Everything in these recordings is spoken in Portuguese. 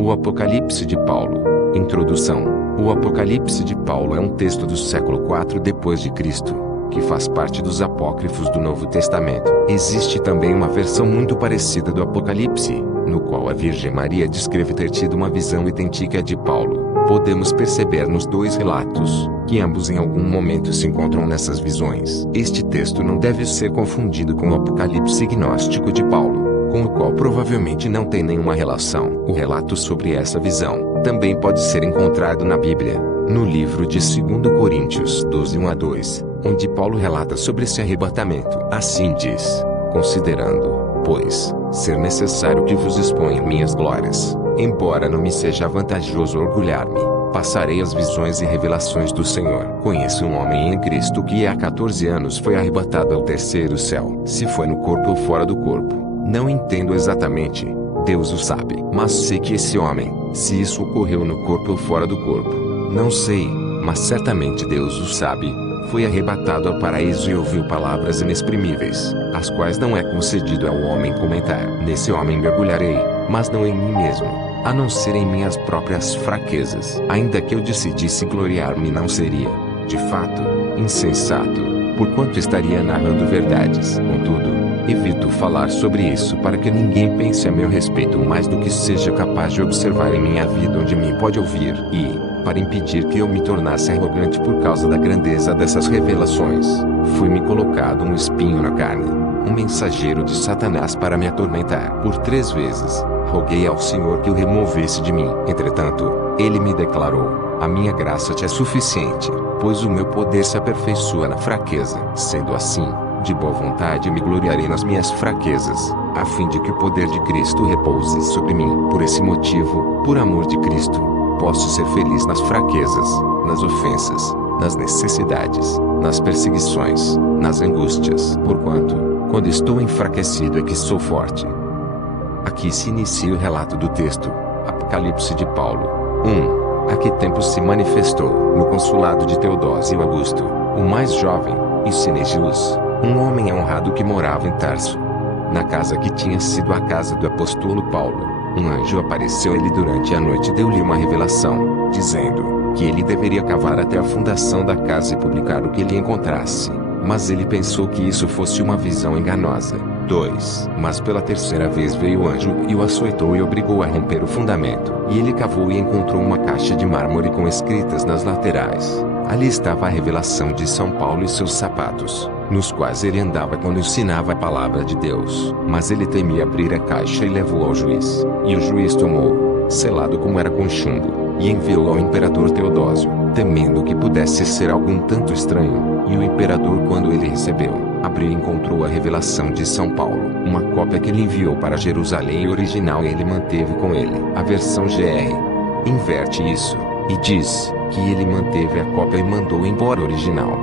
O Apocalipse de Paulo. Introdução. O Apocalipse de Paulo é um texto do século IV d.C., que faz parte dos apócrifos do Novo Testamento. Existe também uma versão muito parecida do Apocalipse, no qual a Virgem Maria descreve ter tido uma visão idêntica à de Paulo. Podemos perceber nos dois relatos, que ambos em algum momento se encontram nessas visões. Este texto não deve ser confundido com o Apocalipse gnóstico de Paulo, com o qual provavelmente não tem nenhuma relação. O relato sobre essa visão também pode ser encontrado na Bíblia, no livro de 2 Coríntios 12, 1-2, onde Paulo relata sobre esse arrebatamento. Assim diz: considerando, pois, ser necessário que vos exponha minhas glórias, embora não me seja vantajoso orgulhar-me, passarei as visões e revelações do Senhor. Conheço um homem em Cristo que há 14 anos foi arrebatado ao terceiro céu. Se foi no corpo ou fora do corpo, não entendo exatamente, Deus o sabe. Mas sei que esse homem, se isso ocorreu no corpo ou fora do corpo, não sei, mas certamente Deus o sabe, foi arrebatado ao paraíso e ouviu palavras inexprimíveis, as quais não é concedido ao homem comentar. Nesse homem mergulharei, mas não em mim mesmo, a não ser em minhas próprias fraquezas. Ainda que eu decidisse gloriar-me, não seria, de fato, insensato, porquanto estaria narrando verdades. Contudo, evito falar sobre isso para que ninguém pense a meu respeito mais do que seja capaz de observar em minha vida onde me pode ouvir, e, para impedir que eu me tornasse arrogante por causa da grandeza dessas revelações, foi-me colocado um espinho na carne, um mensageiro de Satanás para me atormentar. Por 3 vezes, roguei ao Senhor que o removesse de mim. Entretanto, ele me declarou: a minha graça te é suficiente, pois o meu poder se aperfeiçoa na fraqueza. Sendo assim, de boa vontade me gloriarei nas minhas fraquezas, a fim de que o poder de Cristo repouse sobre mim. Por esse motivo, por amor de Cristo, posso ser feliz nas fraquezas, nas ofensas, nas necessidades, nas perseguições, nas angústias. Porquanto, quando estou enfraquecido é que sou forte. Aqui se inicia o relato do texto, Apocalipse de Paulo. 1. A que tempo se manifestou, no consulado de Teodósio Augusto, o mais jovem, e Sinegius, um homem honrado que morava em Tarso, na casa que tinha sido a casa do apóstolo Paulo. Um anjo apareceu a ele durante a noite e deu-lhe uma revelação, dizendo que ele deveria cavar até a fundação da casa e publicar o que ele encontrasse. Mas ele pensou que isso fosse uma visão enganosa. 2. Mas pela 3ª vez veio o anjo e o açoitou e obrigou a romper o fundamento. E ele cavou e encontrou uma caixa de mármore com escritas nas laterais. Ali estava a revelação de São Paulo e seus sapatos, nos quais ele andava quando ensinava a palavra de Deus. Mas ele temia abrir a caixa e levou ao juiz. E o juiz tomou, selado como era com chumbo, e enviou ao imperador Teodósio, temendo que pudesse ser algum tanto estranho. E o imperador, quando ele recebeu, abriu e encontrou a revelação de São Paulo, uma cópia que ele enviou para Jerusalém original e ele manteve com ele. A versão GR inverte isso, e diz que ele manteve a cópia e mandou embora o original.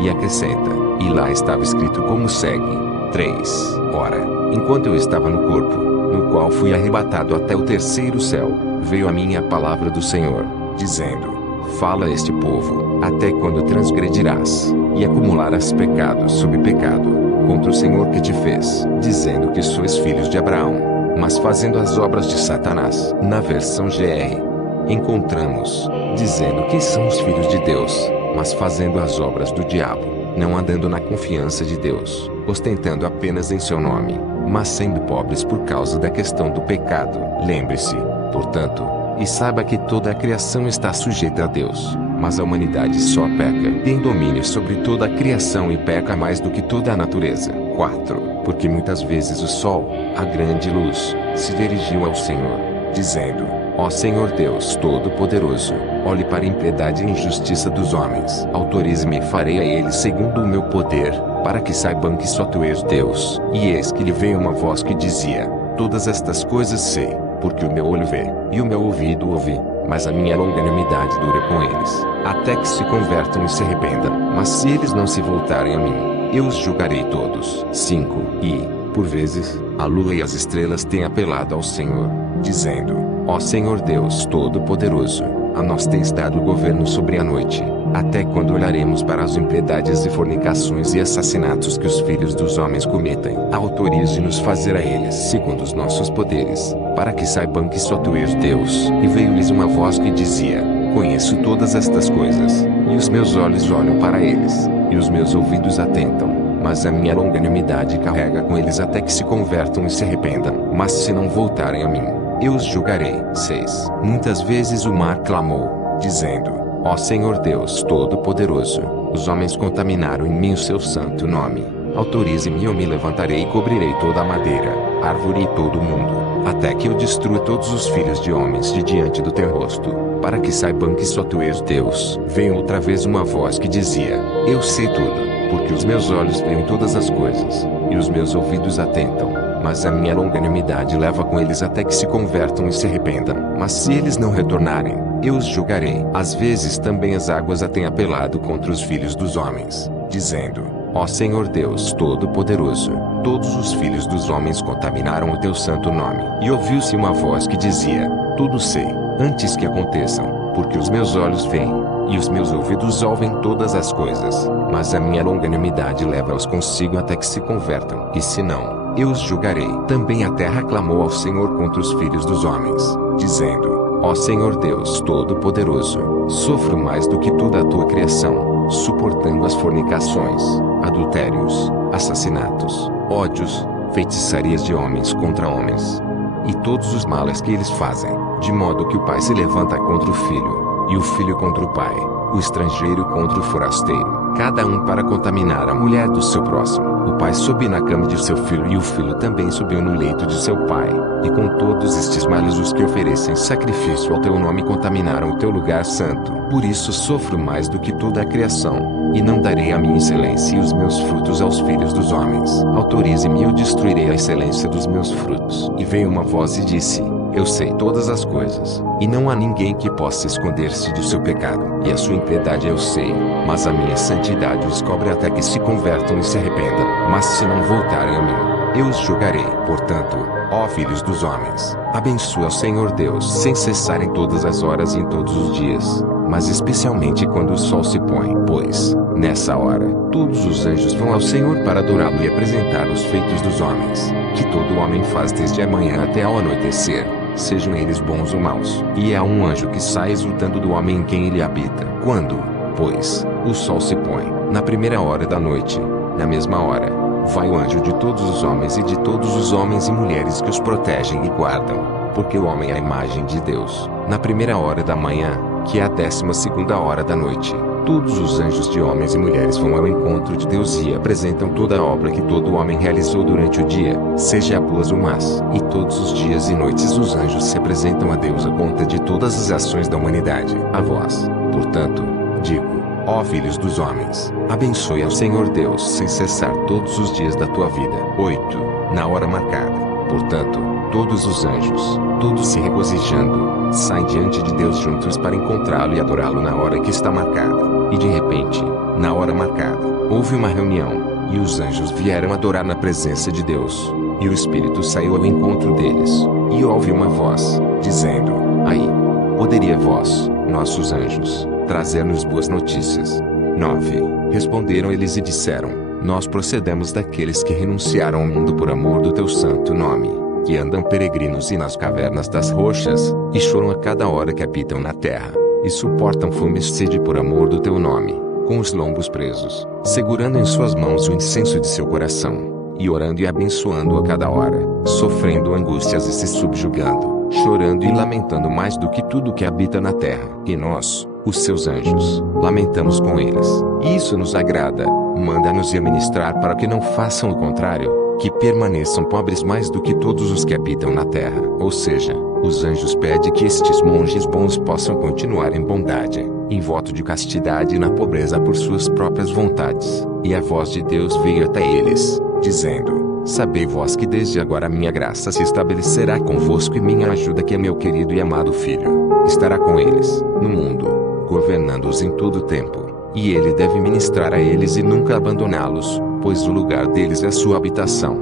E acrescenta: e lá estava escrito como segue. 3. Ora, enquanto eu estava no corpo, no qual fui arrebatado até o terceiro céu, veio a mim a palavra do Senhor, dizendo: fala a este povo, até quando transgredirás, e acumularás pecados sobre pecado, contra o Senhor que te fez, dizendo que sois filhos de Abraão, mas fazendo as obras de Satanás. Na versão GR, encontramos, dizendo que são os filhos de Deus, mas fazendo as obras do diabo, não andando na confiança de Deus, ostentando apenas em seu nome, mas sendo pobres por causa da questão do pecado. Lembre-se, portanto, e saiba que toda a criação está sujeita a Deus, mas a humanidade só peca. Tem domínio sobre toda a criação e peca mais do que toda a natureza. 4. Porque muitas vezes o sol, a grande luz, se dirigiu ao Senhor, dizendo: ó Senhor Deus Todo-Poderoso, olhe para a impiedade e injustiça dos homens. Autorize-me e farei a eles segundo o meu poder, para que saibam que só tu és Deus. E eis que lhe veio uma voz que dizia: todas estas coisas sei, porque o meu olho vê, e o meu ouvido ouve, mas a minha longanimidade dura com eles, até que se convertam e se arrependam. Mas se eles não se voltarem a mim, eu os julgarei todos. 5. E, por vezes, a lua e as estrelas têm apelado ao Senhor, dizendo: ó Senhor Deus Todo-Poderoso, A nós tens dado o governo sobre a noite. Até quando olharemos para as impiedades e fornicações e assassinatos que os filhos dos homens cometem? Autorize-nos fazer a eles segundo os nossos poderes, para que saibam que só tu és Deus. E veio-lhes uma voz que dizia: Conheço todas estas coisas, e os meus olhos olham para eles, e os meus ouvidos atentam, mas a minha longanimidade carrega com eles até que se convertam e se arrependam. Mas se não voltarem a mim, eu os julgarei. 6. Muitas vezes o mar clamou, dizendo: Ó Senhor Deus Todo-Poderoso, os homens contaminaram em mim o seu santo nome. Autorize-me e eu me levantarei e cobrirei toda a madeira, árvore e todo o mundo, até que eu destrua todos os filhos de homens de diante do teu rosto, para que saibam que só tu és Deus. Veio outra vez uma voz que dizia: Eu sei tudo, porque os meus olhos veem todas as coisas, e os meus ouvidos atentam, mas a minha longanimidade leva com eles até que se convertam e se arrependam. Mas se eles não retornarem, eu os julgarei. Às vezes também as águas têm apelado contra os filhos dos homens, dizendo: Ó Senhor Deus Todo-Poderoso, todos os filhos dos homens contaminaram o teu santo nome. E ouviu-se uma voz que dizia: Tudo sei, antes que aconteçam, porque os meus olhos veem, e os meus ouvidos ouvem todas as coisas, mas a minha longanimidade leva-os consigo até que se convertam. E se não, eu os julgarei. Também a terra clamou ao Senhor contra os filhos dos homens, dizendo: Ó Senhor Deus Todo-Poderoso, sofro mais do que toda a tua criação, suportando as fornicações, adultérios, assassinatos, ódios, feitiçarias de homens contra homens, e todos os males que eles fazem, de modo que o pai se levanta contra o filho, e o filho contra o pai, o estrangeiro contra o forasteiro, cada um para contaminar a mulher do seu próximo. O pai sobe na cama de seu filho e o filho também subiu no leito de seu pai, e com todos estes males os que oferecem sacrifício ao teu nome contaminaram o teu lugar santo. Por isso sofro mais do que toda a criação, e não darei a minha excelência e os meus frutos aos filhos dos homens. Autorize-me e eu destruirei a excelência dos meus frutos. E veio uma voz e disse: Eu sei todas as coisas, e não há ninguém que possa esconder-se do seu pecado, e a sua impiedade eu sei, mas a minha santidade os cobre até que se convertam e se arrependam. Mas se não voltarem a mim, eu os julgarei. Portanto, ó filhos dos homens, abençoa o Senhor Deus sem cessar em todas as horas e em todos os dias, mas especialmente quando o sol se põe, pois, nessa hora, todos os anjos vão ao Senhor para adorá-lo e apresentar os feitos dos homens, que todo homem faz desde a manhã até ao anoitecer, sejam eles bons ou maus. E há um anjo que sai exultando do homem em quem ele habita. Quando, pois, o sol se põe, na primeira hora da noite, na mesma hora, vai o anjo de todos os homens e de todos os homens e mulheres que os protegem e guardam, porque o homem é a imagem de Deus. Na primeira hora da manhã, que é a 12ª hora da noite, todos os anjos de homens e mulheres vão ao encontro de Deus e apresentam toda a obra que todo homem realizou durante o dia, seja boas ou más. E todos os dias e noites os anjos se apresentam a Deus a conta de todas as ações da humanidade. A vós, portanto, digo: ó filhos dos homens, abençoe ao Senhor Deus sem cessar todos os dias da tua vida. 8. Na hora marcada, portanto, todos os anjos, todos se regozijando, saem diante de Deus juntos para encontrá-lo e adorá-lo na hora que está marcada. E de repente, na hora marcada, houve uma reunião, e os anjos vieram adorar na presença de Deus, e o Espírito saiu ao encontro deles, e houve uma voz, dizendo: aí, poderia vós, nossos anjos, trazer-nos boas notícias. 9. Responderam eles e disseram: nós procedemos daqueles que renunciaram ao mundo por amor do teu santo nome, que andam peregrinos e nas cavernas das rochas, e choram a cada hora que habitam na terra, e suportam fome e sede por amor do teu nome, com os lombos presos, segurando em suas mãos o incenso de seu coração, e orando e abençoando a cada hora, sofrendo angústias e se subjugando, chorando e lamentando mais do que tudo que habita na terra. E nós, os seus anjos, lamentamos com eles. E isso nos agrada. Manda-nos administrar para que não façam o contrário, que permaneçam pobres mais do que todos os que habitam na terra. Ou seja, os anjos pedem que estes monges bons possam continuar em bondade, em voto de castidade e na pobreza por suas próprias vontades. E a voz de Deus veio até eles, dizendo: sabei vós que desde agora a minha graça se estabelecerá convosco e minha ajuda, que é meu querido e amado Filho, estará com eles, no mundo, governando-os em todo o tempo. E ele deve ministrar a eles e nunca abandoná-los, pois o lugar deles é sua habitação.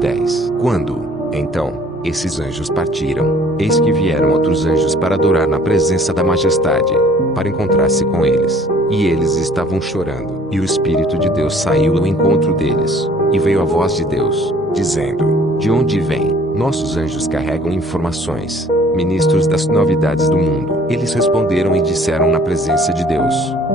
10. Quando, então, Esses anjos partiram. Eis que vieram outros anjos para adorar na presença da majestade, para encontrar-se com eles. E eles estavam chorando. E o Espírito de Deus saiu ao encontro deles. E veio a voz de Deus, dizendo: De onde vem? Nossos anjos carregam informações, ministros das novidades do mundo. Eles responderam e disseram na presença de Deus: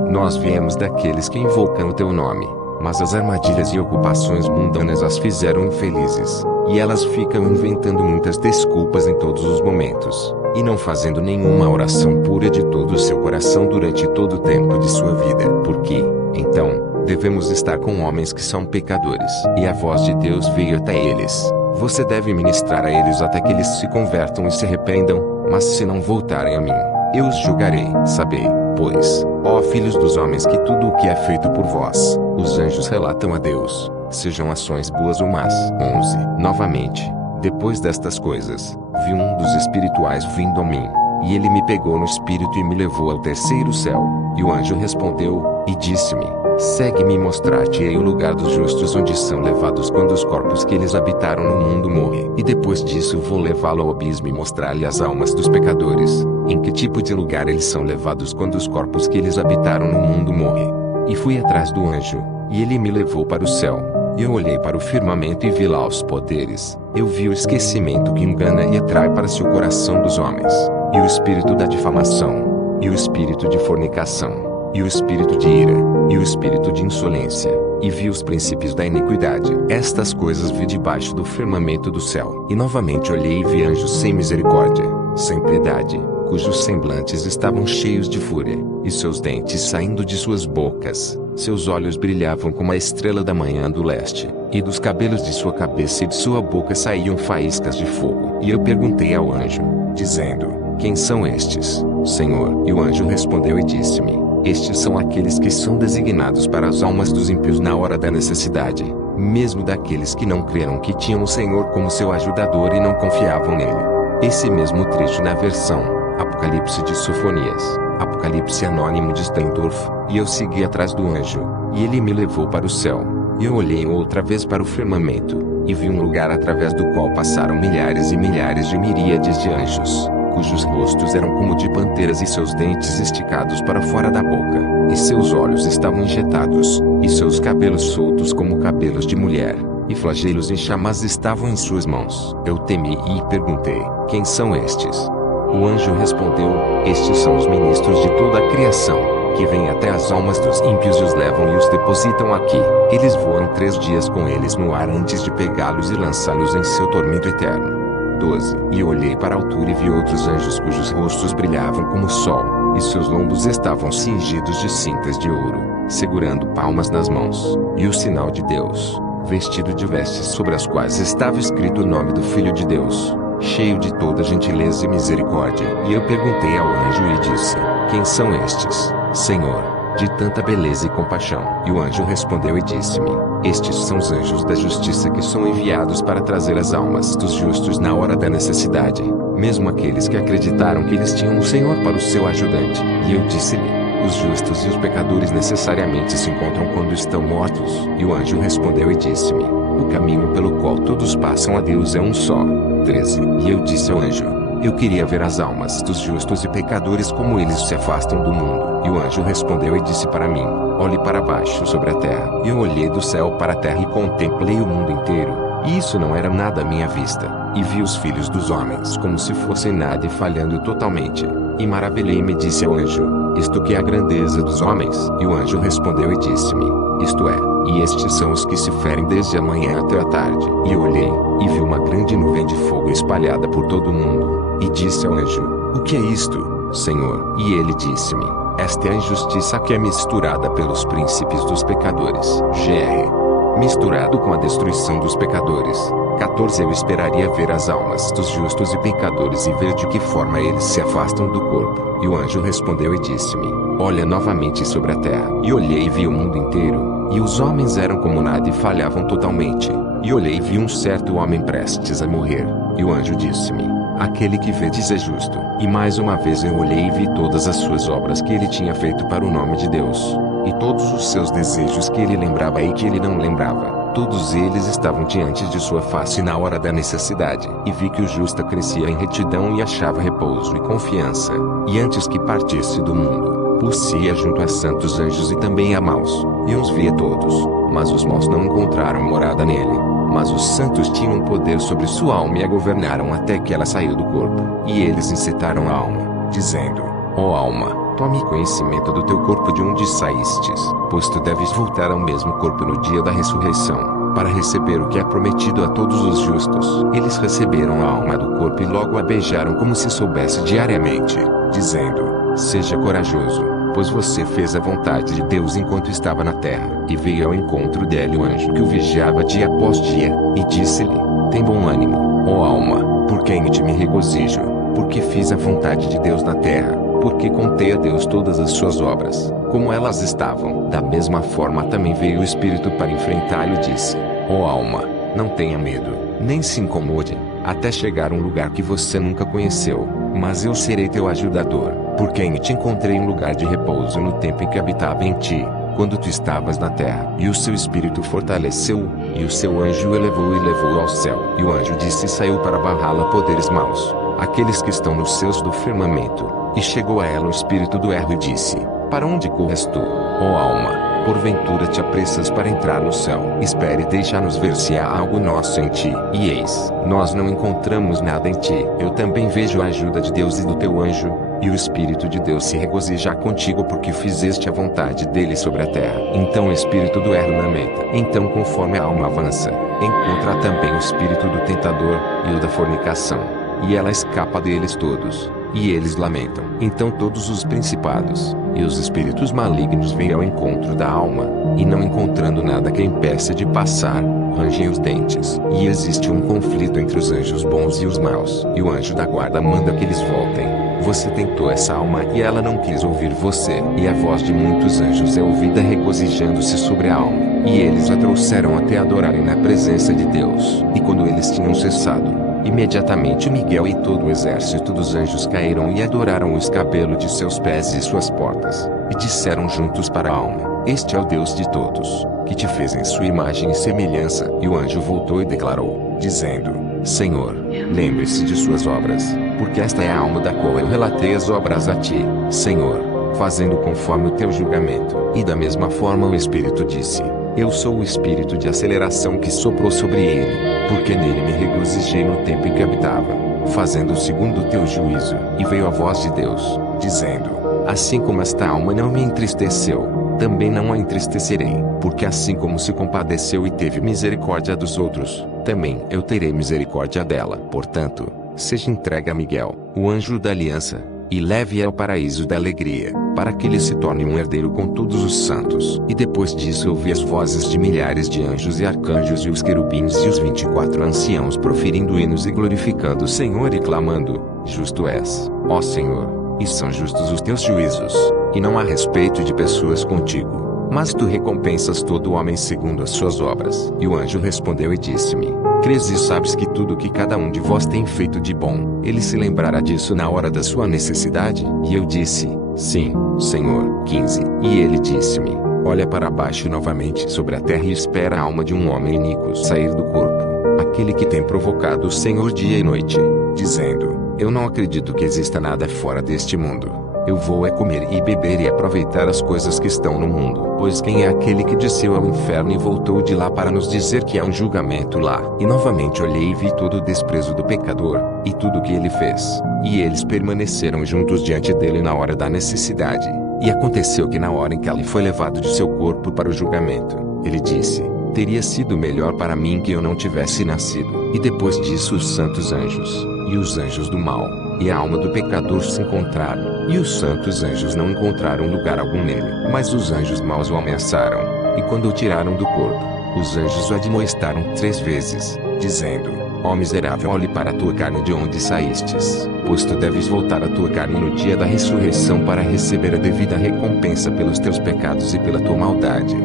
Nós viemos daqueles que invocam o teu nome. Mas as armadilhas e ocupações mundanas as fizeram infelizes. E elas ficam inventando muitas desculpas em todos os momentos, e não fazendo nenhuma oração pura de todo o seu coração durante todo o tempo de sua vida. Por quê? Então, devemos estar com homens que são pecadores. E a voz de Deus veio até eles. Você deve ministrar a eles até que eles se convertam e se arrependam, mas se não voltarem a mim, eu os julgarei. Sabei, pois, ó filhos dos homens, que tudo o que é feito por vós, os anjos relatam a Deus, sejam ações boas ou más. 11. Novamente, depois destas coisas, vi um dos espirituais vindo a mim, e ele me pegou no espírito e me levou ao terceiro céu. E o anjo respondeu, e disse-me: Segue-me e mostrar-te-ei o lugar dos justos, onde são levados quando os corpos que eles habitaram no mundo morrem. E depois disso vou levá-lo ao abismo e mostrar-lhe as almas dos pecadores, em que tipo de lugar eles são levados quando os corpos que eles habitaram no mundo morrem. E fui atrás do anjo, e ele me levou para o céu. E eu olhei para o firmamento e vi lá os poderes. Eu vi o esquecimento que engana e atrai para si o coração dos homens, e o espírito da difamação, e o espírito de fornicação, e o espírito de ira, e o espírito de insolência, e vi os princípios da iniquidade. Estas coisas vi debaixo do firmamento do céu. E novamente olhei e vi anjos sem misericórdia, sem piedade, cujos semblantes estavam cheios de fúria, e seus dentes saindo de suas bocas. Seus olhos brilhavam como a estrela da manhã do leste, e dos cabelos de sua cabeça e de sua boca saíam faíscas de fogo. E eu perguntei ao anjo, dizendo: Quem são estes, Senhor? E o anjo respondeu e disse-me: Estes são aqueles que são designados para as almas dos ímpios na hora da necessidade, mesmo daqueles que não creram que tinham o Senhor como seu ajudador e não confiavam nele. Esse mesmo trecho na versão Apocalipse de Sofonias, Apocalipse anônimo de Stendorf. E eu segui atrás do anjo, e ele me levou para o céu. E eu olhei outra vez para o firmamento, e vi um lugar através do qual passaram milhares e milhares de miríades de anjos, cujos rostos eram como de panteras e seus dentes esticados para fora da boca, e seus olhos estavam injetados, e seus cabelos soltos como cabelos de mulher, e flagelos em chamas estavam em suas mãos. Eu temi e perguntei: Quem são estes? O anjo respondeu: Estes são os ministros de toda a criação, que vêm até as almas dos ímpios e os levam e os depositam aqui. Eles voam 3 dias com eles no ar antes de pegá-los e lançá-los em seu tormento eterno. 12. E olhei para a altura e vi outros anjos cujos rostos brilhavam como o sol, e seus lombos estavam cingidos de cintas de ouro, segurando palmas nas mãos, e o sinal de Deus, vestido de vestes sobre as quais estava escrito o nome do Filho de Deus, cheio de toda gentileza e misericórdia. E eu perguntei ao anjo e disse: Quem são estes, Senhor, de tanta beleza e compaixão? E o anjo respondeu e disse-me: Estes são os anjos da justiça, que são enviados para trazer as almas dos justos na hora da necessidade, mesmo aqueles que acreditaram que eles tinham o Senhor para o seu ajudante. E eu disse-lhe: Os justos e os pecadores necessariamente se encontram quando estão mortos. E o anjo respondeu e disse-me: O caminho pelo qual todos passam a Deus é um só. 13. E eu disse ao anjo: Eu queria ver as almas dos justos e pecadores como eles se afastam do mundo. E o anjo respondeu e disse para mim: Olhe para baixo sobre a terra. E eu olhei do céu para a terra e contemplei o mundo inteiro. E isso não era nada à minha vista. E vi os filhos dos homens como se fossem nada e falhando totalmente. E maravilhei-me e disse ao anjo: Isto que é a grandeza dos homens? E o anjo respondeu e disse-me: Isto é, e estes são os que se ferem desde a manhã até a tarde. E eu olhei, e vi uma grande nuvem de fogo espalhada por todo o mundo. E disse ao anjo: O que é isto, Senhor? E ele disse-me: Esta é a injustiça que é misturada pelos príncipes dos pecadores. Gr. Misturado com a destruição dos pecadores. 14. Eu esperaria ver as almas dos justos e pecadores e ver de que forma eles se afastam do corpo. E o anjo respondeu e disse-me: Olha novamente sobre a terra. E olhei e vi o mundo inteiro, e os homens eram como nada e falhavam totalmente. E olhei e vi um certo homem prestes a morrer. E o anjo disse-me: Aquele que vedes é justo. E mais uma vez eu olhei e vi todas as suas obras que ele tinha feito para o nome de Deus, e todos os seus desejos que ele lembrava e que ele não lembrava, todos eles estavam diante de sua face na hora da necessidade. E vi que o justo crescia em retidão e achava repouso e confiança. E antes que partisse do mundo, pus-se junto a santos anjos e também a maus, e os via todos, mas os maus não encontraram morada nele. Mas os santos tinham poder sobre sua alma e a governaram até que ela saiu do corpo. E eles incitaram a alma, dizendo: ó alma, tome conhecimento do teu corpo de onde saístes, pois tu deves voltar ao mesmo corpo no dia da ressurreição, para receber o que é prometido a todos os justos. Eles receberam a alma do corpo e logo a beijaram como se soubesse diariamente, dizendo: seja corajoso, pois você fez a vontade de Deus enquanto estava na terra. E veio ao encontro dele o anjo que o vigiava dia após dia, e disse-lhe: tem bom ânimo, ó alma, por quem te me regozijo, porque fiz a vontade de Deus na terra, porque contei a Deus todas as suas obras, como elas estavam. Da mesma forma também veio o Espírito para enfrentá-lo e disse: ó alma, não tenha medo, nem se incomode, até chegar a um lugar que você nunca conheceu, mas eu serei teu ajudador, por quem te encontrei um lugar de repouso no tempo em que habitava em ti, quando tu estavas na terra. E o seu Espírito fortaleceu-o, e o seu anjo elevou e levou ao céu. E o anjo disse e saiu para Valhalla poderes maus, aqueles que estão nos céus do firmamento. E chegou a ela o espírito do erro e disse: para onde corres tu, ó alma? Porventura te apressas para entrar no céu? Espere e deixa-nos ver se há algo nosso em ti. E eis, nós não encontramos nada em ti. Eu também vejo a ajuda de Deus e do teu anjo, e o Espírito de Deus se regozija contigo porque fizeste a vontade dele sobre a terra. Então o espírito do erro lamenta. Então, conforme a alma avança, encontra também o espírito do tentador, e o da fornicação, e ela escapa deles todos, e eles lamentam. Então todos os principados e os espíritos malignos vêm ao encontro da alma, e não encontrando nada que a impeça de passar, rangem os dentes. E existe um conflito entre os anjos bons e os maus. E o anjo da guarda manda que eles voltem. Você tentou essa alma e ela não quis ouvir você. E a voz de muitos anjos é ouvida regozijando-se sobre a alma. E eles a trouxeram até adorarem na presença de Deus. E quando eles tinham cessado, imediatamente Miguel e todo o exército dos anjos caíram e adoraram o escabelo de seus pés e suas portas, e disseram juntos para a alma: este é o Deus de todos, que te fez em sua imagem e semelhança. E o anjo voltou e declarou, dizendo: Senhor, lembre-se de suas obras, porque esta é a alma da qual eu relatei as obras a ti, Senhor, fazendo conforme o teu julgamento. E da mesma forma o Espírito disse: eu sou o espírito de aceleração que soprou sobre ele, porque nele me regozijei no tempo em que habitava, fazendo segundo o teu juízo. E veio a voz de Deus, dizendo: assim como esta alma não me entristeceu, também não a entristecerei, porque assim como se compadeceu e teve misericórdia dos outros, também eu terei misericórdia dela. Portanto, seja entregue a Miguel, o anjo da aliança, e leve-a ao paraíso da alegria, para que ele se torne um herdeiro com todos os santos. E depois disso ouvi as vozes de milhares de anjos e arcanjos e os querubins e os 24 anciãos proferindo hinos e glorificando o Senhor e clamando: justo és, ó Senhor, e são justos os teus juízos, e não há respeito de pessoas contigo, mas tu recompensas todo homem segundo as suas obras. E o anjo respondeu e disse-me: crês e sabes que tudo que cada um de vós tem feito de bom, ele se lembrará disso na hora da sua necessidade? E eu disse: sim, Senhor. 15. E ele disse-me: olha para baixo novamente sobre a terra e espera a alma de um homem iníquo sair do corpo, aquele que tem provocado o Senhor dia e noite, dizendo: eu não acredito que exista nada fora deste mundo. Eu vou comer e beber e aproveitar as coisas que estão no mundo. Pois quem é aquele que desceu ao inferno e voltou de lá para nos dizer que há um julgamento lá? E novamente olhei e vi todo o desprezo do pecador, e tudo o que ele fez. E eles permaneceram juntos diante dele na hora da necessidade. E aconteceu que na hora em que ele foi levado de seu corpo para o julgamento, ele disse: teria sido melhor para mim que eu não tivesse nascido. E depois disso os santos anjos, e os anjos do mal, e a alma do pecador se encontraram. E os santos anjos não encontraram lugar algum nele, mas os anjos maus o ameaçaram. E quando o tiraram do corpo, os anjos o admoestaram 3 vezes, dizendo: ó miserável, olhe para a tua carne de onde saístes, pois tu deves voltar à tua carne no dia da ressurreição para receber a devida recompensa pelos teus pecados e pela tua maldade.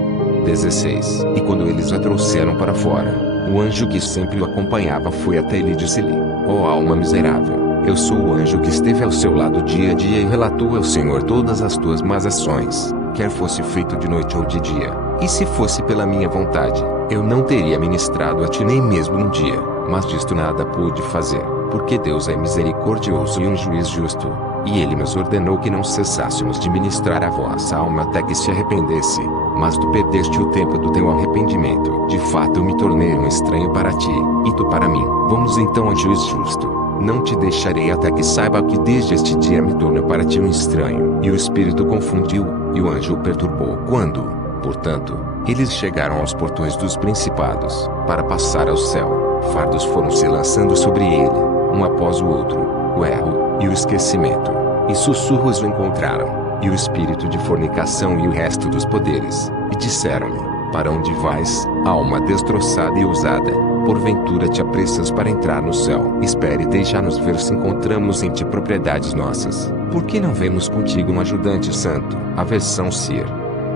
16. E quando eles a trouxeram para fora, o anjo que sempre o acompanhava foi até ele e disse-lhe: ó alma miserável, eu sou o anjo que esteve ao seu lado dia a dia e relatou ao Senhor todas as tuas más ações, quer fosse feito de noite ou de dia. E se fosse pela minha vontade, eu não teria ministrado a ti nem mesmo um dia, mas disto nada pude fazer, porque Deus é misericordioso e um juiz justo. E ele nos ordenou que não cessássemos de ministrar a vossa alma até que se arrependesse. Mas tu perdeste o tempo do teu arrependimento. De fato eu me tornei um estranho para ti, e tu para mim. Vamos então ao juiz justo. Não te deixarei até que saiba que desde este dia me torno para ti um estranho. E o espírito confundiu, e o anjo o perturbou. Quando, portanto, eles chegaram aos portões dos principados, para passar ao céu, fardos foram se lançando sobre ele, um após o outro, o erro e o esquecimento, e sussurros o encontraram, e o espírito de fornicação e o resto dos poderes, e disseram-lhe: para onde vais, alma destroçada e ousada? Porventura te apressas para entrar no céu? Espere e deixa-nos ver se encontramos em ti propriedades nossas. Por que não vemos contigo um ajudante santo? A versão Seer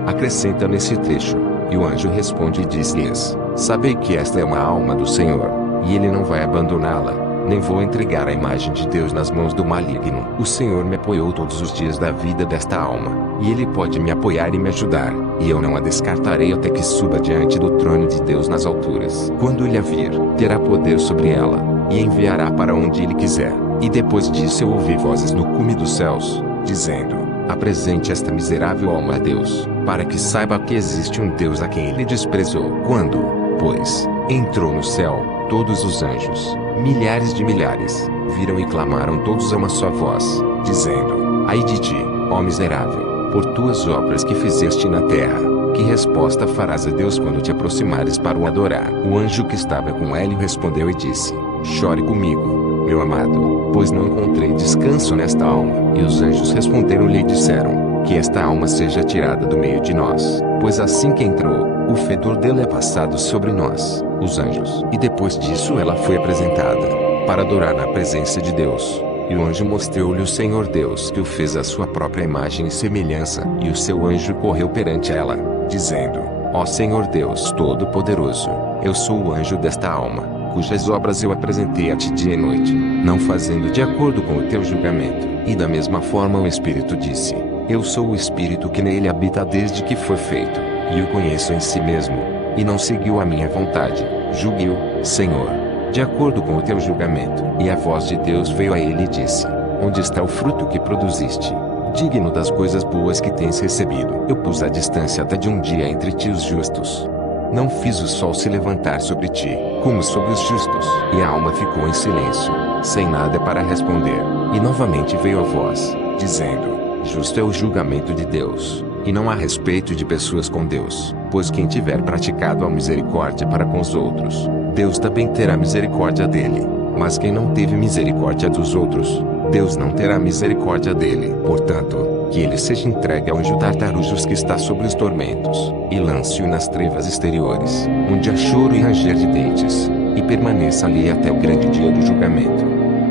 acrescenta nesse trecho: e o anjo responde e diz-lhes: sabei que esta é uma alma do Senhor, e ele não vai abandoná-la, nem vou entregar a imagem de Deus nas mãos do maligno. O Senhor me apoiou todos os dias da vida desta alma, e ele pode me apoiar e me ajudar, e eu não a descartarei até que suba diante do trono de Deus nas alturas. Quando ele a vir, terá poder sobre ela, e enviará para onde ele quiser. E depois disso eu ouvi vozes no cume dos céus, dizendo: apresente esta miserável alma a Deus, para que saiba que existe um Deus a quem ele desprezou. Quando, pois, entrou no céu, todos os anjos, milhares de milhares, viram e clamaram todos a uma só voz, dizendo: ai de ti, ó miserável, por tuas obras que fizeste na terra, que resposta farás a Deus quando te aproximares para o adorar? O anjo que estava com ele respondeu e disse: chore comigo, meu amado, pois não encontrei descanso nesta alma. E os anjos responderam-lhe e disseram: que esta alma seja tirada do meio de nós, pois assim que entrou, o fedor dele é passado sobre nós, os anjos. E depois disso ela foi apresentada, para adorar na presença de Deus. E o anjo mostrou-lhe o Senhor Deus, que o fez à sua própria imagem e semelhança. E o seu anjo correu perante ela, dizendo: ó Senhor Deus Todo-Poderoso, eu sou o anjo desta alma, cujas obras eu apresentei a ti dia e noite, não fazendo de acordo com o teu julgamento. E da mesma forma o Espírito disse: eu sou o Espírito que nele habita desde que foi feito, e o conheço em si mesmo, e não seguiu a minha vontade. Julgue-o, Senhor, de acordo com o teu julgamento. E a voz de Deus veio a ele e disse: onde está o fruto que produziste, digno das coisas boas que tens recebido? Eu pus a distância até de um dia entre ti os justos. Não fiz o sol se levantar sobre ti, como sobre os justos. E a alma ficou em silêncio, sem nada para responder. E novamente veio a voz, dizendo: justo é o julgamento de Deus, e não há respeito de pessoas com Deus, pois quem tiver praticado a misericórdia para com os outros, Deus também terá misericórdia dele. Mas quem não teve misericórdia dos outros, Deus não terá misericórdia dele. Portanto, que ele seja entregue ao anjo tartarujos que está sobre os tormentos, e lance-o nas trevas exteriores, onde há choro e ranger de dentes, e permaneça ali até o grande dia do julgamento.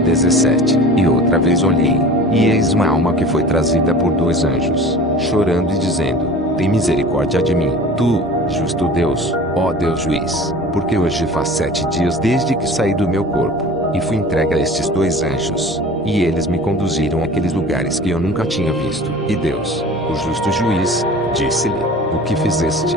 17. E outra vez olhei, e eis uma alma que foi trazida por dois anjos, chorando e dizendo: tem misericórdia de mim, tu, justo Deus, ó Deus juiz, porque hoje faz 7 dias desde que saí do meu corpo, e fui entregue a estes dois anjos, e eles me conduziram àqueles lugares que eu nunca tinha visto. E Deus, o justo juiz, disse-lhe: o que fizeste?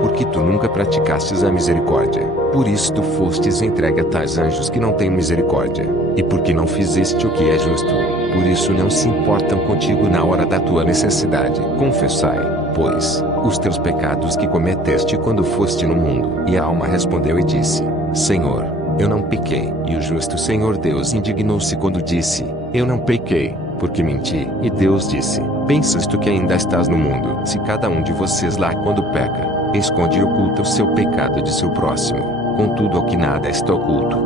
Porque tu nunca praticastes a misericórdia, por isso tu fostes entregue a tais anjos que não têm misericórdia, e porque não fizeste o que é justo, por isso não se importam contigo na hora da tua necessidade. Confessai, pois, os teus pecados que cometeste quando foste no mundo. E a alma respondeu e disse: Senhor, eu não pequei. E o justo Senhor Deus indignou-se quando disse: eu não pequei, porque menti. E Deus disse: pensas tu que ainda estás no mundo? Se cada um de vocês lá quando peca, esconde e oculta o seu pecado de seu próximo, contudo ao que nada está oculto.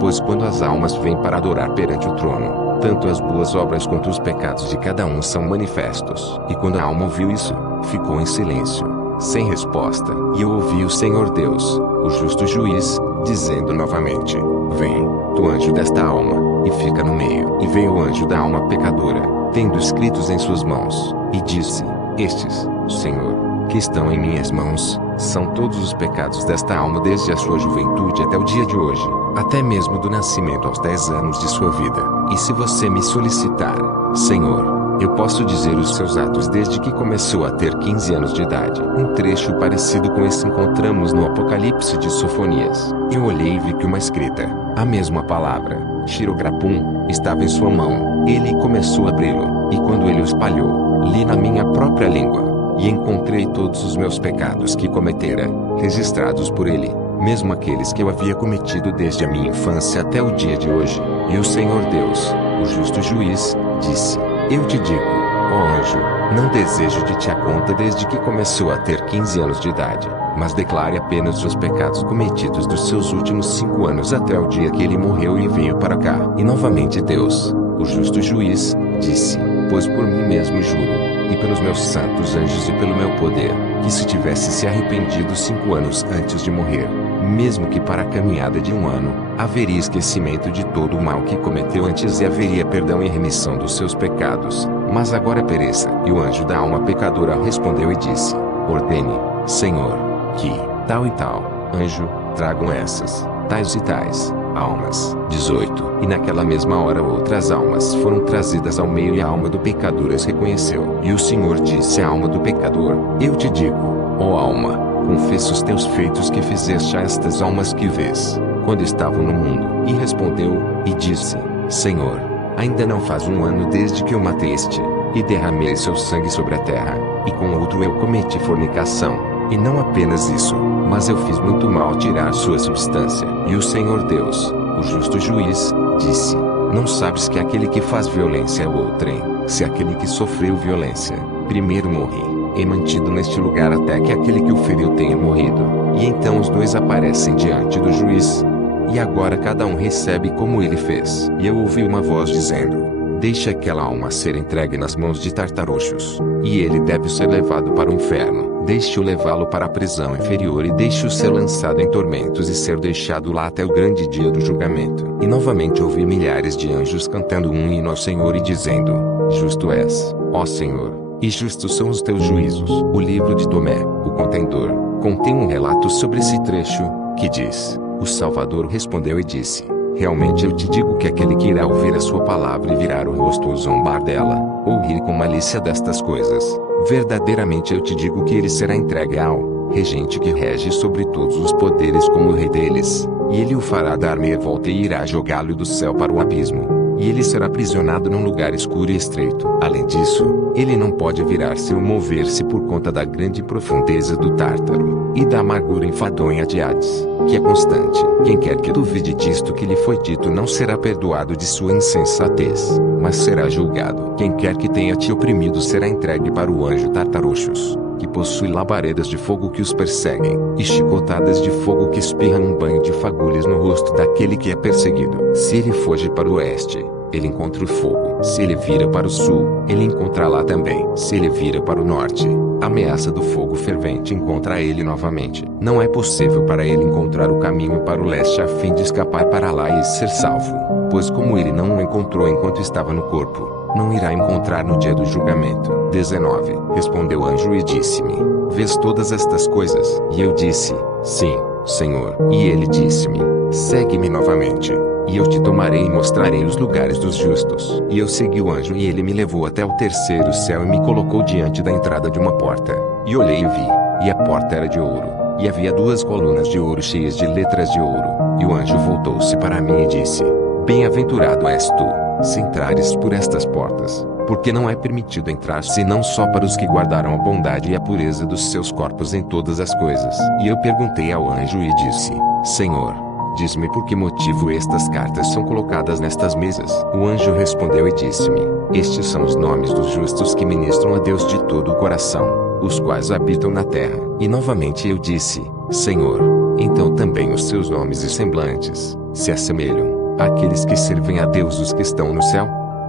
Pois quando as almas vêm para adorar perante o trono, tanto as boas obras quanto os pecados de cada um são manifestos. E quando a alma ouviu isso, ficou em silêncio, sem resposta. E eu ouvi o Senhor Deus, o justo juiz, dizendo novamente: vem, tu anjo desta alma, e fica no meio. E veio o anjo da alma pecadora, tendo escritos em suas mãos, e disse: estes, Senhor, que estão em minhas mãos, são todos os pecados desta alma desde a sua juventude até o dia de hoje, até mesmo do nascimento aos 10 anos de sua vida. E se você me solicitar, Senhor, Eu posso dizer os seus atos desde que começou a ter 15 anos de idade. Um trecho parecido com esse encontramos no Apocalipse de Sofonias. Eu olhei e vi que uma escrita, a mesma palavra, Shirograpum, estava em sua mão. Ele começou a abri-lo, e quando ele o espalhou, li na minha própria língua, e encontrei todos os meus pecados que cometera, registrados por ele, mesmo aqueles que eu havia cometido desde a minha infância até o dia de hoje. E o Senhor Deus, o justo juiz, disse: Eu te digo, ó anjo, não desejo de ti a conta desde que começou a ter 15 anos de idade, mas declare apenas os pecados cometidos dos seus últimos 5 anos até o dia que ele morreu e veio para cá. E novamente Deus, o justo juiz, disse: Pois por mim mesmo juro, e pelos meus santos anjos e pelo meu poder, que se tivesse se arrependido 5 anos antes de morrer, mesmo que para a caminhada de 1 ano, haveria esquecimento de todo o mal que cometeu antes e haveria perdão e remissão dos seus pecados, mas agora pereça. E o anjo da alma pecadora respondeu e disse: Ordene, Senhor, que, tal e tal, anjo, tragam essas, tais e tais, almas. 18. E naquela mesma hora outras almas foram trazidas ao meio e a alma do pecador as reconheceu. E o Senhor disse à alma do pecador: Eu te digo, ó alma, confessa os teus feitos que fizeste a estas almas que vês, quando estavam no mundo. E respondeu, e disse: Senhor, ainda não faz 1 ano desde que eu matei este, e derramei seu sangue sobre a terra, e com outro eu cometi fornicação. E não apenas isso, mas eu fiz muito mal ao tirar sua substância. E o Senhor Deus, o justo juiz, disse: Não sabes que aquele que faz violência é outrem, se aquele que sofreu violência, primeiro morre, é mantido neste lugar até que aquele que o feriu tenha morrido. E então os dois aparecem diante do juiz. E agora cada um recebe como ele fez. E eu ouvi uma voz dizendo: Deixa aquela alma ser entregue nas mãos de tartaruxos, e ele deve ser levado para o inferno. Deixe-o levá-lo para a prisão inferior e deixe-o ser lançado em tormentos e ser deixado lá até o grande dia do julgamento. E novamente ouvi milhares de anjos cantando um hino ao Senhor e dizendo: Justo és, ó Senhor, e justos são os teus juízos. O livro de Tomé, o contendor, contém um relato sobre esse trecho, que diz: O Salvador respondeu e disse: Realmente eu te digo que aquele que irá ouvir a sua palavra e virar o rosto ou zombar dela, ou rir com malícia destas coisas, verdadeiramente eu te digo que ele será entregue ao regente que rege sobre todos os poderes como o rei deles, e ele o fará dar meia volta e irá jogá-lo do céu para o abismo, e ele será aprisionado num lugar escuro e estreito. Além disso, ele não pode virar-se ou mover-se por conta da grande profundeza do Tártaro, e da amargura enfadonha de Hades, que é constante. Quem quer que duvide disto que lhe foi dito não será perdoado de sua insensatez, mas será julgado. Quem quer que tenha te oprimido será entregue para o anjo Tartaruxos, que possui labaredas de fogo que os perseguem, e chicotadas de fogo que espirram um banho de fagulhas no rosto daquele que é perseguido. Se ele foge para o oeste, ele encontra o fogo. Se ele vira para o sul, ele encontra lá também. Se ele vira para o norte, a ameaça do fogo fervente encontra ele novamente. Não é possível para ele encontrar o caminho para o leste a fim de escapar para lá e ser salvo, pois como ele não o encontrou enquanto estava no corpo, não irá encontrar no dia do julgamento. 19. Respondeu o anjo e disse-me: Vês todas estas coisas? E eu disse: Sim, Senhor. E ele disse-me: Segue-me novamente, e eu te tomarei e mostrarei os lugares dos justos. E eu segui o anjo e ele me levou até o terceiro céu e me colocou diante da entrada de uma porta. E olhei e vi, e a porta era de ouro, e havia 2 colunas de ouro cheias de letras de ouro. E o anjo voltou-se para mim e disse: Bem-aventurado és tu, se entrares por estas portas, porque não é permitido entrar senão só para os que guardaram a bondade e a pureza dos seus corpos em todas as coisas. E eu perguntei ao anjo e disse: Senhor, diz-me por que motivo estas cartas são colocadas nestas mesas. O anjo respondeu e disse-me: Estes são os nomes dos justos que ministram a Deus de todo o coração, os quais habitam na terra. E novamente eu disse: Senhor, então também os seus nomes e semblantes se assemelham àqueles que servem a Deus os que estão no céu?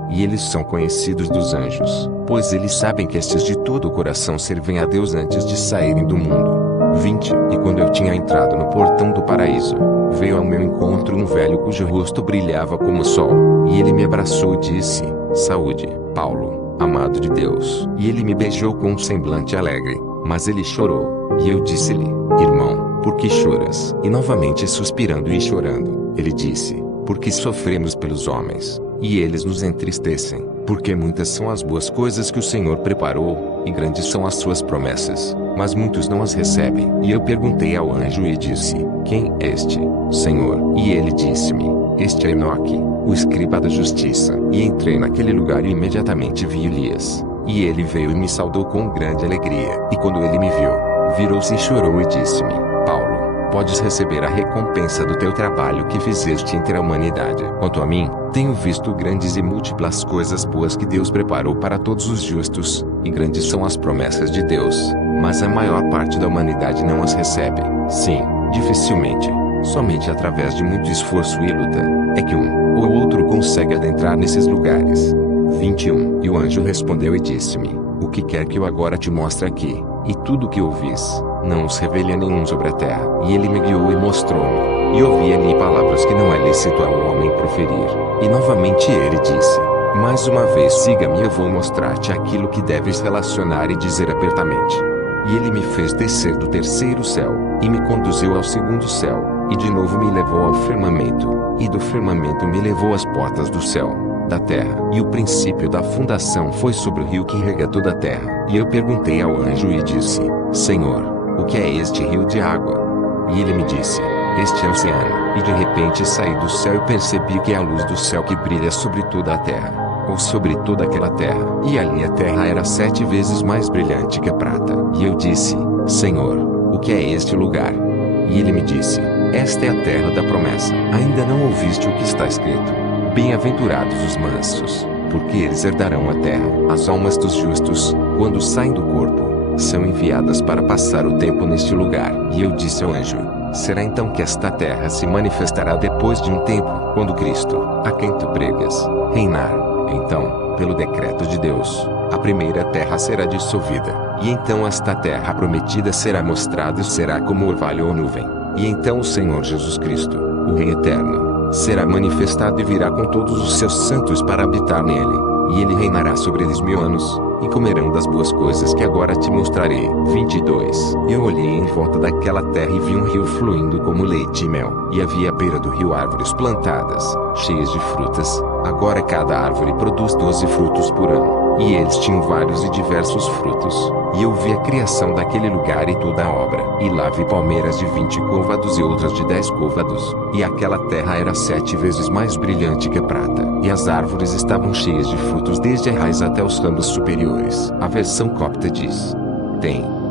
E eles são conhecidos dos anjos, pois eles sabem que estes de todo o coração servem a Deus antes de saírem do mundo. 20. E quando eu tinha entrado no portão do paraíso, veio ao meu encontro um velho cujo rosto brilhava como o sol, e ele me abraçou e disse: Saúde, Paulo, amado de Deus. E ele me beijou com um semblante alegre, mas ele chorou. E eu disse-lhe: Irmão, por que choras? E novamente suspirando e chorando, ele disse: Porque sofremos pelos homens. e eles nos entristecem, porque muitas são as boas coisas que o Senhor preparou, e grandes são as suas promessas, mas muitos não as recebem. E eu perguntei ao anjo e disse: quem é este, Senhor? E ele disse-me: este é Enoque, o escriba da justiça. E entrei naquele lugar e imediatamente vi Elias. E ele veio e me saudou com grande alegria. E quando ele me viu, virou-se e chorou e disse-me: Paulo, podes receber a recompensa do teu trabalho que fizeste entre a humanidade. Quanto a mim, tenho visto grandes e múltiplas coisas boas que Deus preparou para todos os justos, e grandes são as promessas de Deus, mas a maior parte da humanidade não as recebe. Sim, dificilmente, somente através de muito esforço e luta, é que um ou outro consegue adentrar nesses lugares. 21. E o anjo respondeu e disse-me: o que quer que eu agora te mostre aqui, e tudo o que ouvis, não os revele a nenhum sobre a terra. E ele me guiou e mostrou-me, e ouvi ali palavras que não é lícito ao homem proferir. E novamente ele disse: mais uma vez siga-me e eu vou mostrar-te aquilo que deves relacionar e dizer abertamente. E ele me fez descer do terceiro céu, e me conduziu ao segundo céu, e de novo me levou ao firmamento, e do firmamento me levou às portas do céu, da terra. E o princípio da fundação foi sobre o rio que rega toda a terra. E eu perguntei ao anjo e disse: Senhor, o que é este rio de água? E ele me disse: este é o oceano. E de repente saí do céu e percebi que é a luz do céu que brilha sobre toda a terra, ou sobre toda aquela terra. E ali a terra era 7 vezes mais brilhante que a prata. E eu disse: Senhor, o que é este lugar? E ele me disse: esta é a terra da promessa. Ainda não ouviste o que está escrito: bem-aventurados os mansos, porque eles herdarão a terra. As almas dos justos, quando saem do corpo, são enviadas para passar o tempo neste lugar. E eu disse ao anjo: será então que esta terra se manifestará depois de um tempo, quando Cristo, a quem tu pregas, reinar? Então, pelo decreto de Deus, a primeira terra será dissolvida, e então esta terra prometida será mostrada e será como orvalho ou nuvem. E então o Senhor Jesus Cristo, o Rei Eterno, será manifestado e virá com todos os seus santos para habitar nele, e ele reinará sobre eles 1000 anos, e comerão das boas coisas que agora te mostrarei. 22. Eu olhei em volta daquela terra e vi um rio fluindo como leite e mel, e havia à beira do rio árvores plantadas, cheias de frutas. Agora cada árvore produz 12 frutos por ano, e eles tinham vários e diversos frutos. E eu vi a criação daquele lugar e toda a obra. E lá vi palmeiras de 20 côvados e outras de 10 côvados. E aquela terra era 7 vezes mais brilhante que a prata. E as árvores estavam cheias de frutos desde a raiz até os ramos superiores. A versão copta diz: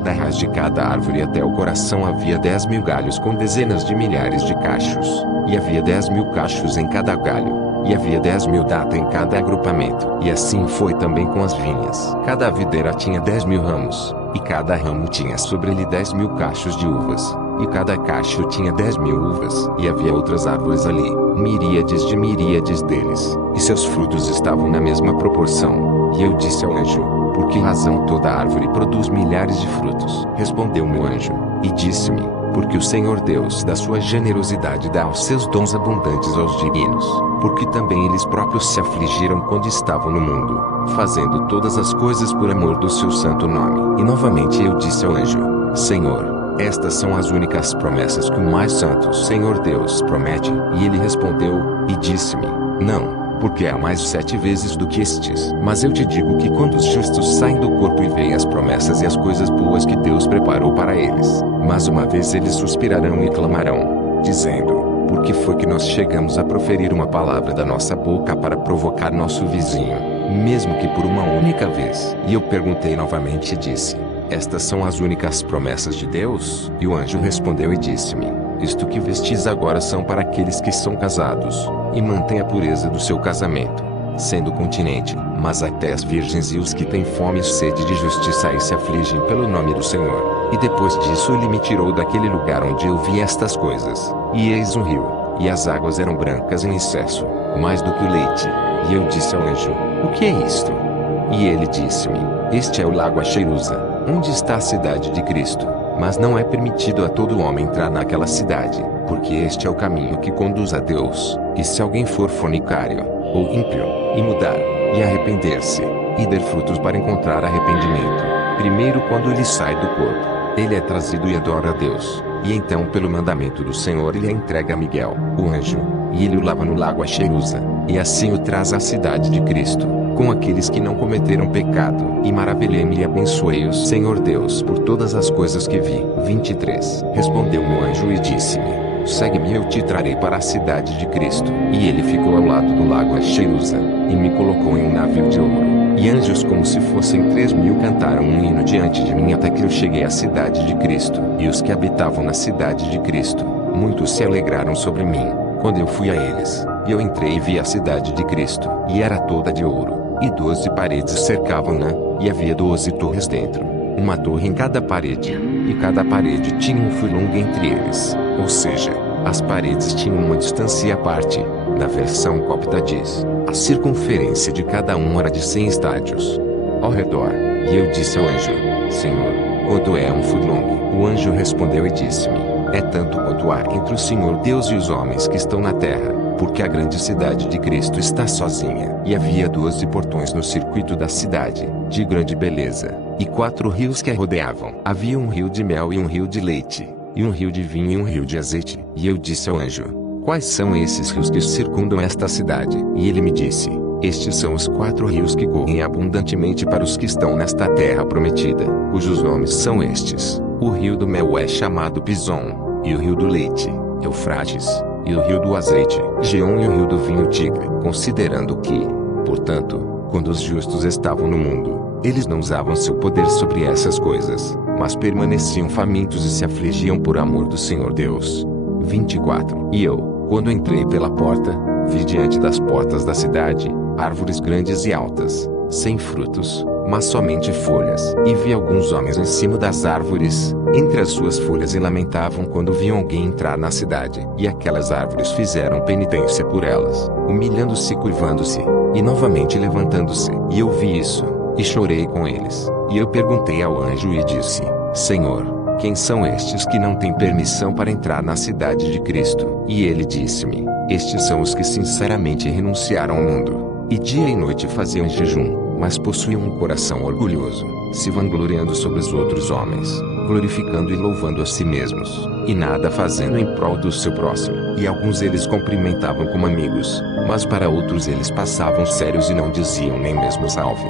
da raiz de cada árvore até o coração havia 10.000 galhos com dezenas de milhares de cachos. E havia 10.000 cachos em cada galho. E havia 10.000 datas em cada agrupamento. E assim foi também com as vinhas. Cada videira tinha 10.000 ramos, e cada ramo tinha sobre ele 10.000 cachos de uvas, e cada cacho tinha 10.000 uvas. E havia outras árvores ali, miríades deles, e seus frutos estavam na mesma proporção. E eu disse ao anjo: por que razão toda árvore produz milhares de frutos? Respondeu-me o anjo, e disse-me: porque o Senhor Deus da sua generosidade dá os seus dons abundantes aos divinos, porque também eles próprios se afligiram quando estavam no mundo, fazendo todas as coisas por amor do seu santo nome. E novamente eu disse ao anjo: Senhor, estas são as únicas promessas que o mais santo Senhor Deus promete. E ele respondeu, e disse-me: não, porque há mais 7 vezes do que estes. Mas eu te digo que quando os justos saem do corpo e veem as promessas e as coisas boas que Deus preparou para eles, mas uma vez eles suspirarão e clamarão, dizendo: por que foi que nós chegamos a proferir uma palavra da nossa boca para provocar nosso vizinho, mesmo que por uma única vez? E eu perguntei novamente e disse: estas são as únicas promessas de Deus? E o anjo respondeu e disse-me: isto que vestis agora são para aqueles que são casados, e mantêm a pureza do seu casamento, sendo continente. Mas até as virgens e os que têm fome e sede de justiça aí se afligem pelo nome do Senhor. E depois disso ele me tirou daquele lugar onde eu vi estas coisas, e eis um rio, e as águas eram brancas em excesso, mais do que o leite. E eu disse ao anjo: o que é isto? E ele disse-me: este é o lago Acheirusa, onde está a cidade de Cristo. Mas não é permitido a todo homem entrar naquela cidade, porque este é o caminho que conduz a Deus. E se alguém for fornicário, ou ímpio, e mudar, e arrepender-se, e der frutos para encontrar arrependimento, primeiro quando ele sai do corpo, ele é trazido e adora a Deus, e então pelo mandamento do Senhor ele é entregue a Miguel, o anjo, e ele o lava no lago Acheirusa. e assim o traz à cidade de Cristo, com aqueles que não cometeram pecado. E maravilhei-me e abençoei o Senhor Deus por todas as coisas que vi. 23. Respondeu-me o anjo e disse-me: segue-me e eu te trarei para a cidade de Cristo. E ele ficou ao lado do lago Cheirusa, e me colocou em um navio de ouro. E anjos como se fossem 3.000 cantaram um hino diante de mim até que eu cheguei à cidade de Cristo. E os que habitavam na cidade de Cristo, muitos se alegraram sobre mim, quando eu fui a eles. E eu entrei e vi a cidade de Cristo, e era toda de ouro, e 12 paredes cercavam-na, e havia 12 torres dentro, uma torre em cada parede, e cada parede tinha um furlong entre eles, ou seja, as paredes tinham uma distância à parte. Na versão copta diz: a circunferência de cada um era de 100 estádios ao redor. E eu disse ao anjo: Senhor, quanto é um furlong? O anjo respondeu e disse-me: é tanto quanto há entre o Senhor Deus e os homens que estão na terra, porque a grande cidade de Cristo está sozinha. E havia 12 portões no circuito da cidade, de grande beleza, e 4 rios que a rodeavam. Havia um rio de mel e um rio de leite, e um rio de vinho e um rio de azeite. E eu disse ao anjo: quais são esses rios que circundam esta cidade? E ele me disse: estes são os 4 rios que correm abundantemente para os que estão nesta terra prometida, cujos nomes são estes: o rio do mel é chamado Pison, e o rio do leite, Eufrates, e o rio do azeite, Geom, e o rio do vinho, Tigre. Considerando que, portanto, quando os justos estavam no mundo, eles não usavam seu poder sobre essas coisas, mas permaneciam famintos e se afligiam por amor do Senhor Deus. 24. E eu, quando entrei pela porta, vi diante das portas da cidade árvores grandes e altas, sem frutos, mas somente folhas. E vi alguns homens em cima das árvores, entre as suas folhas, e lamentavam quando viam alguém entrar na cidade. E aquelas árvores fizeram penitência por elas, humilhando-se e curvando-se, e novamente levantando-se. E eu vi isso, e chorei com eles. E eu perguntei ao anjo e disse: Senhor, quem são estes que não têm permissão para entrar na cidade de Cristo? E ele disse-me: estes são os que sinceramente renunciaram ao mundo, e dia e noite faziam jejum, mas possuíam um coração orgulhoso, se vangloriando sobre os outros homens, glorificando e louvando a si mesmos, e nada fazendo em prol do seu próximo. E alguns eles cumprimentavam como amigos, mas para outros eles passavam sérios e não diziam nem mesmo salve.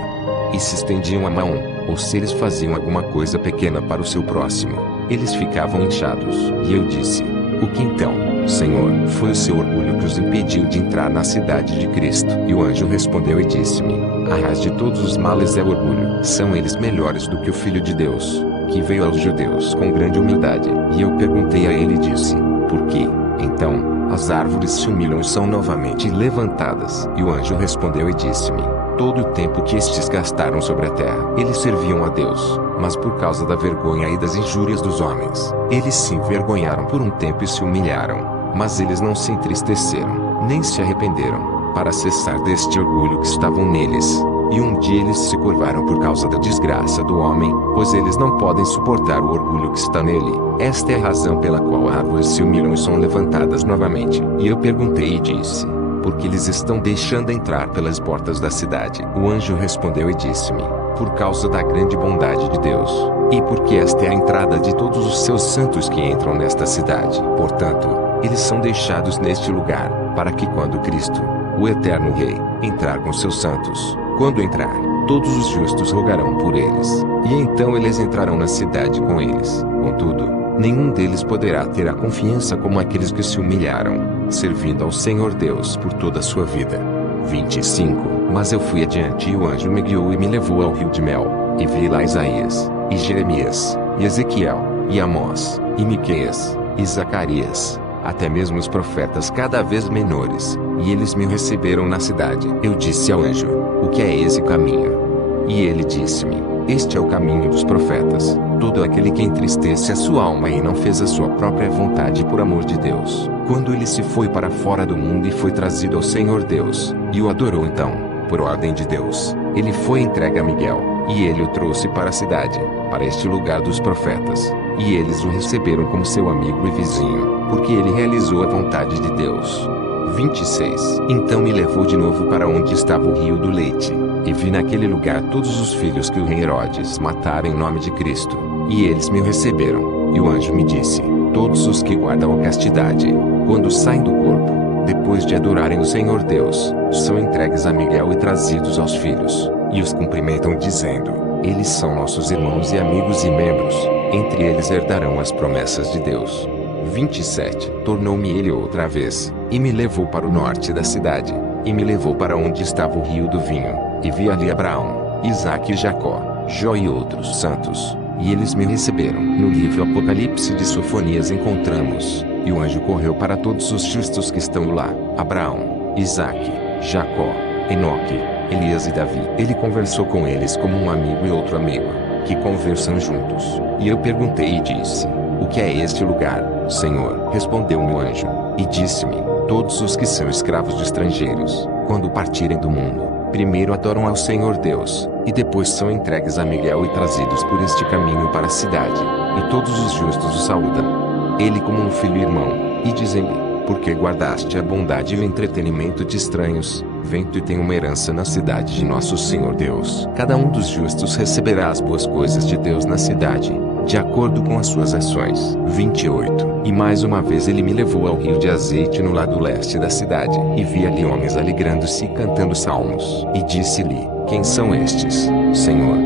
E se estendiam a mão, ou se eles faziam alguma coisa pequena para o seu próximo, eles ficavam inchados. E eu disse: o que então, Senhor? Foi o seu orgulho que os impediu de entrar na cidade de Cristo. E o anjo respondeu e disse-me: a raiz de todos os males é o orgulho. São eles melhores do que o Filho de Deus, que veio aos judeus com grande humildade. E eu perguntei a ele e disse: por quê, então, as árvores se humilham e são novamente levantadas? E o anjo respondeu e disse-me: todo o tempo que estes gastaram sobre a terra, eles serviam a Deus, mas por causa da vergonha e das injúrias dos homens, eles se envergonharam por um tempo e se humilharam, mas eles não se entristeceram, nem se arrependeram, para cessar deste orgulho que estavam neles. E um dia eles se curvaram por causa da desgraça do homem, pois eles não podem suportar o orgulho que está nele. Esta é a razão pela qual árvores se humilham e são levantadas novamente. E eu perguntei e disse: porque eles estão deixando entrar pelas portas da cidade? O anjo respondeu e disse-me: por causa da grande bondade de Deus, e porque esta é a entrada de todos os seus santos que entram nesta cidade. Portanto, eles são deixados neste lugar, para que quando Cristo, o eterno Rei, entrar com seus santos, quando entrar, todos os justos rogarão por eles, e então eles entrarão na cidade com eles. Contudo, nenhum deles poderá ter a confiança como aqueles que se humilharam, servindo ao Senhor Deus por toda a sua vida. 25. Mas eu fui adiante e o anjo me guiou e me levou ao rio de mel, e vi lá Isaías, e Jeremias, e Ezequiel, e Amós, e Miqueias, e Zacarias, até mesmo os profetas cada vez menores, e eles me receberam na cidade. Eu disse ao anjo: o que é esse caminho? E ele disse-me: este é o caminho dos profetas, todo aquele que entristece a sua alma e não fez a sua própria vontade por amor de Deus. Quando ele se foi para fora do mundo e foi trazido ao Senhor Deus, e o adorou, então, por ordem de Deus, ele foi entregue a Miguel, e ele o trouxe para a cidade, para este lugar dos profetas, e eles o receberam como seu amigo e vizinho, porque ele realizou a vontade de Deus. 26. Então me levou de novo para onde estava o rio do leite, e vi naquele lugar todos os filhos que o rei Herodes matara em nome de Cristo, e eles me receberam. E o anjo me disse: todos os que guardam a castidade, quando saem do corpo, Depois de adorarem o Senhor Deus, são entregues a Miguel e trazidos aos filhos, e os cumprimentam dizendo: eles são nossos irmãos e amigos e membros, entre eles herdarão as promessas de Deus. 27. Tornou-me ele outra vez, e me levou para o norte da cidade, e me levou para onde estava o rio do vinho, e vi ali Abraão, Isaque e Jacó, Jó e outros santos, e eles me receberam. No livro Apocalipse de Sofonias encontramos: e o anjo correu para todos os justos que estão lá, Abraão, Isaque, Jacó, Enoque, Elias e Davi. Ele conversou com eles como um amigo e outro amigo, que conversam juntos. E eu perguntei e disse: o que é este lugar, Senhor? Respondeu-me o anjo, e disse-me: todos os que são escravos de estrangeiros, quando partirem do mundo, primeiro adoram ao Senhor Deus, e depois são entregues a Miguel e trazidos por este caminho para a cidade, e todos os justos o saúdam. Ele como um filho irmão, e dizem-lhe: porque guardaste a bondade e o entretenimento de estranhos, vento e tem uma herança na cidade de nosso Senhor Deus. Cada um dos justos receberá as boas coisas de Deus na cidade, de acordo com as suas ações. 28. E mais uma vez ele me levou ao rio de azeite no lado leste da cidade, e vi ali homens alegrando-se e cantando salmos. E disse-lhe: quem são estes, Senhor?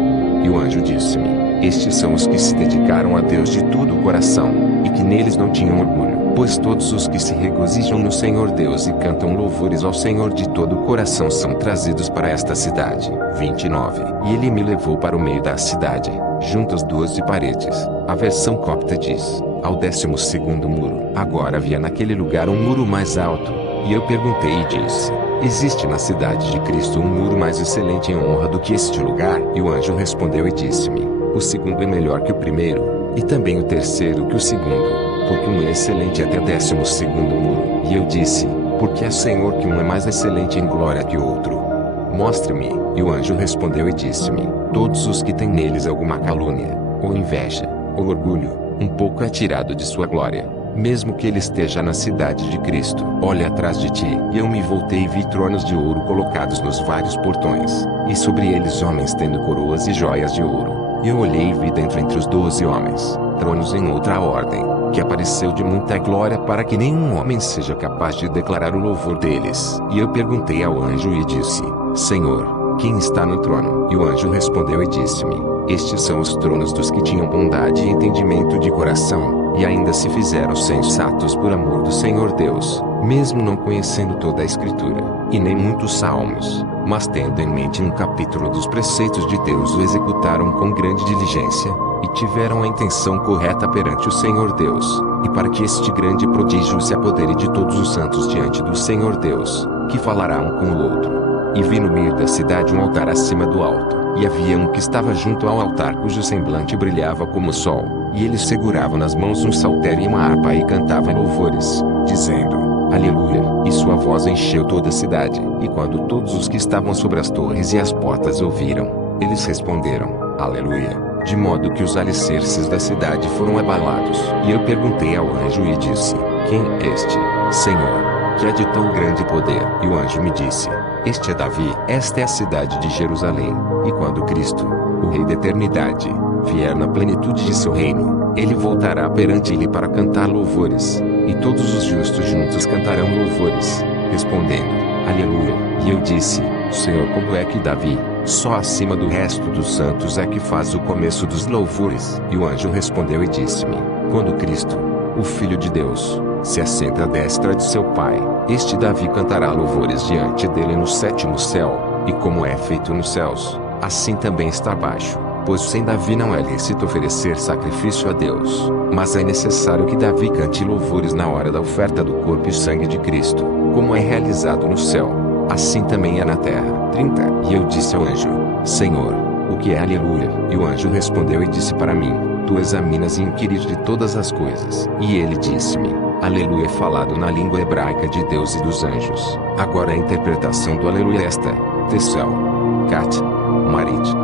E o anjo disse-me: estes são os que se dedicaram a Deus de todo o coração, e que neles não tinham orgulho. Pois todos os que se regozijam no Senhor Deus e cantam louvores ao Senhor de todo o coração são trazidos para esta cidade. 29. E ele me levou para o meio da cidade, junto às 12 paredes. A versão copta diz: ao 12º muro. Agora havia naquele lugar um muro mais alto, e eu perguntei e disse: existe na cidade de Cristo um muro mais excelente em honra do que este lugar? E o anjo respondeu e disse-me: o segundo é melhor que o primeiro, e também o terceiro que o segundo, porque um é excelente até 12º muro. E eu disse: porque é Senhor que um é mais excelente em glória que o outro. Mostre-me. E o anjo respondeu e disse-me: todos os que têm neles alguma calúnia, ou inveja, ou orgulho, um pouco é tirado de sua glória, mesmo que ele esteja na cidade de Cristo. Olha atrás de ti. E eu me voltei e vi tronos de ouro colocados nos vários portões, e sobre eles homens tendo coroas e joias de ouro. E eu olhei e vi dentro entre os 12 homens, tronos em outra ordem, que apareceu de muita glória para que nenhum homem seja capaz de declarar o louvor deles. E eu perguntei ao anjo e disse: Senhor, quem está no trono? E o anjo respondeu e disse-me: estes são os tronos dos que tinham bondade e entendimento de coração, e ainda se fizeram sensatos por amor do Senhor Deus, mesmo não conhecendo toda a Escritura, e nem muitos salmos, mas tendo em mente um capítulo dos preceitos de Deus o executaram com grande diligência, e tiveram a intenção correta perante o Senhor Deus, e para que este grande prodígio se apodere de todos os santos diante do Senhor Deus, que falará um com o outro. E vi no meio da cidade um altar acima do alto, e havia um que estava junto ao altar cujo semblante brilhava como o sol, e ele segurava nas mãos um saltério e uma harpa e cantava louvores, dizendo: Aleluia! E sua voz encheu toda a cidade. E quando todos os que estavam sobre as torres e as portas ouviram, eles responderam: Aleluia! De modo que os alicerces da cidade foram abalados. E eu perguntei ao anjo e disse: quem é este, Senhor, que é de tão grande poder? E o anjo me disse: este é Davi. Esta é a cidade de Jerusalém. E quando Cristo, o Rei da Eternidade, vier na plenitude de seu reino, ele voltará perante ele para cantar louvores, e todos os justos juntos cantarão louvores, respondendo: Aleluia! E eu disse: Senhor, como é que Davi, só acima do resto dos santos, é que faz o começo dos louvores? E o anjo respondeu e disse-me: quando Cristo, o Filho de Deus, se assenta à destra de seu Pai, este Davi cantará louvores diante dele no 7º céu, e como é feito nos céus, assim também está abaixo. Pois sem Davi não é lícito oferecer sacrifício a Deus, mas é necessário que Davi cante louvores na hora da oferta do corpo e sangue de Cristo, como é realizado no céu, assim também é na terra. 30. E eu disse ao anjo: Senhor, o que é aleluia? E o anjo respondeu e disse para mim: tu examinas e inquiris de todas as coisas. E ele disse-me: aleluia é falado na língua hebraica de Deus e dos anjos. Agora a interpretação do aleluia é esta: Tessel, Cat, Marit,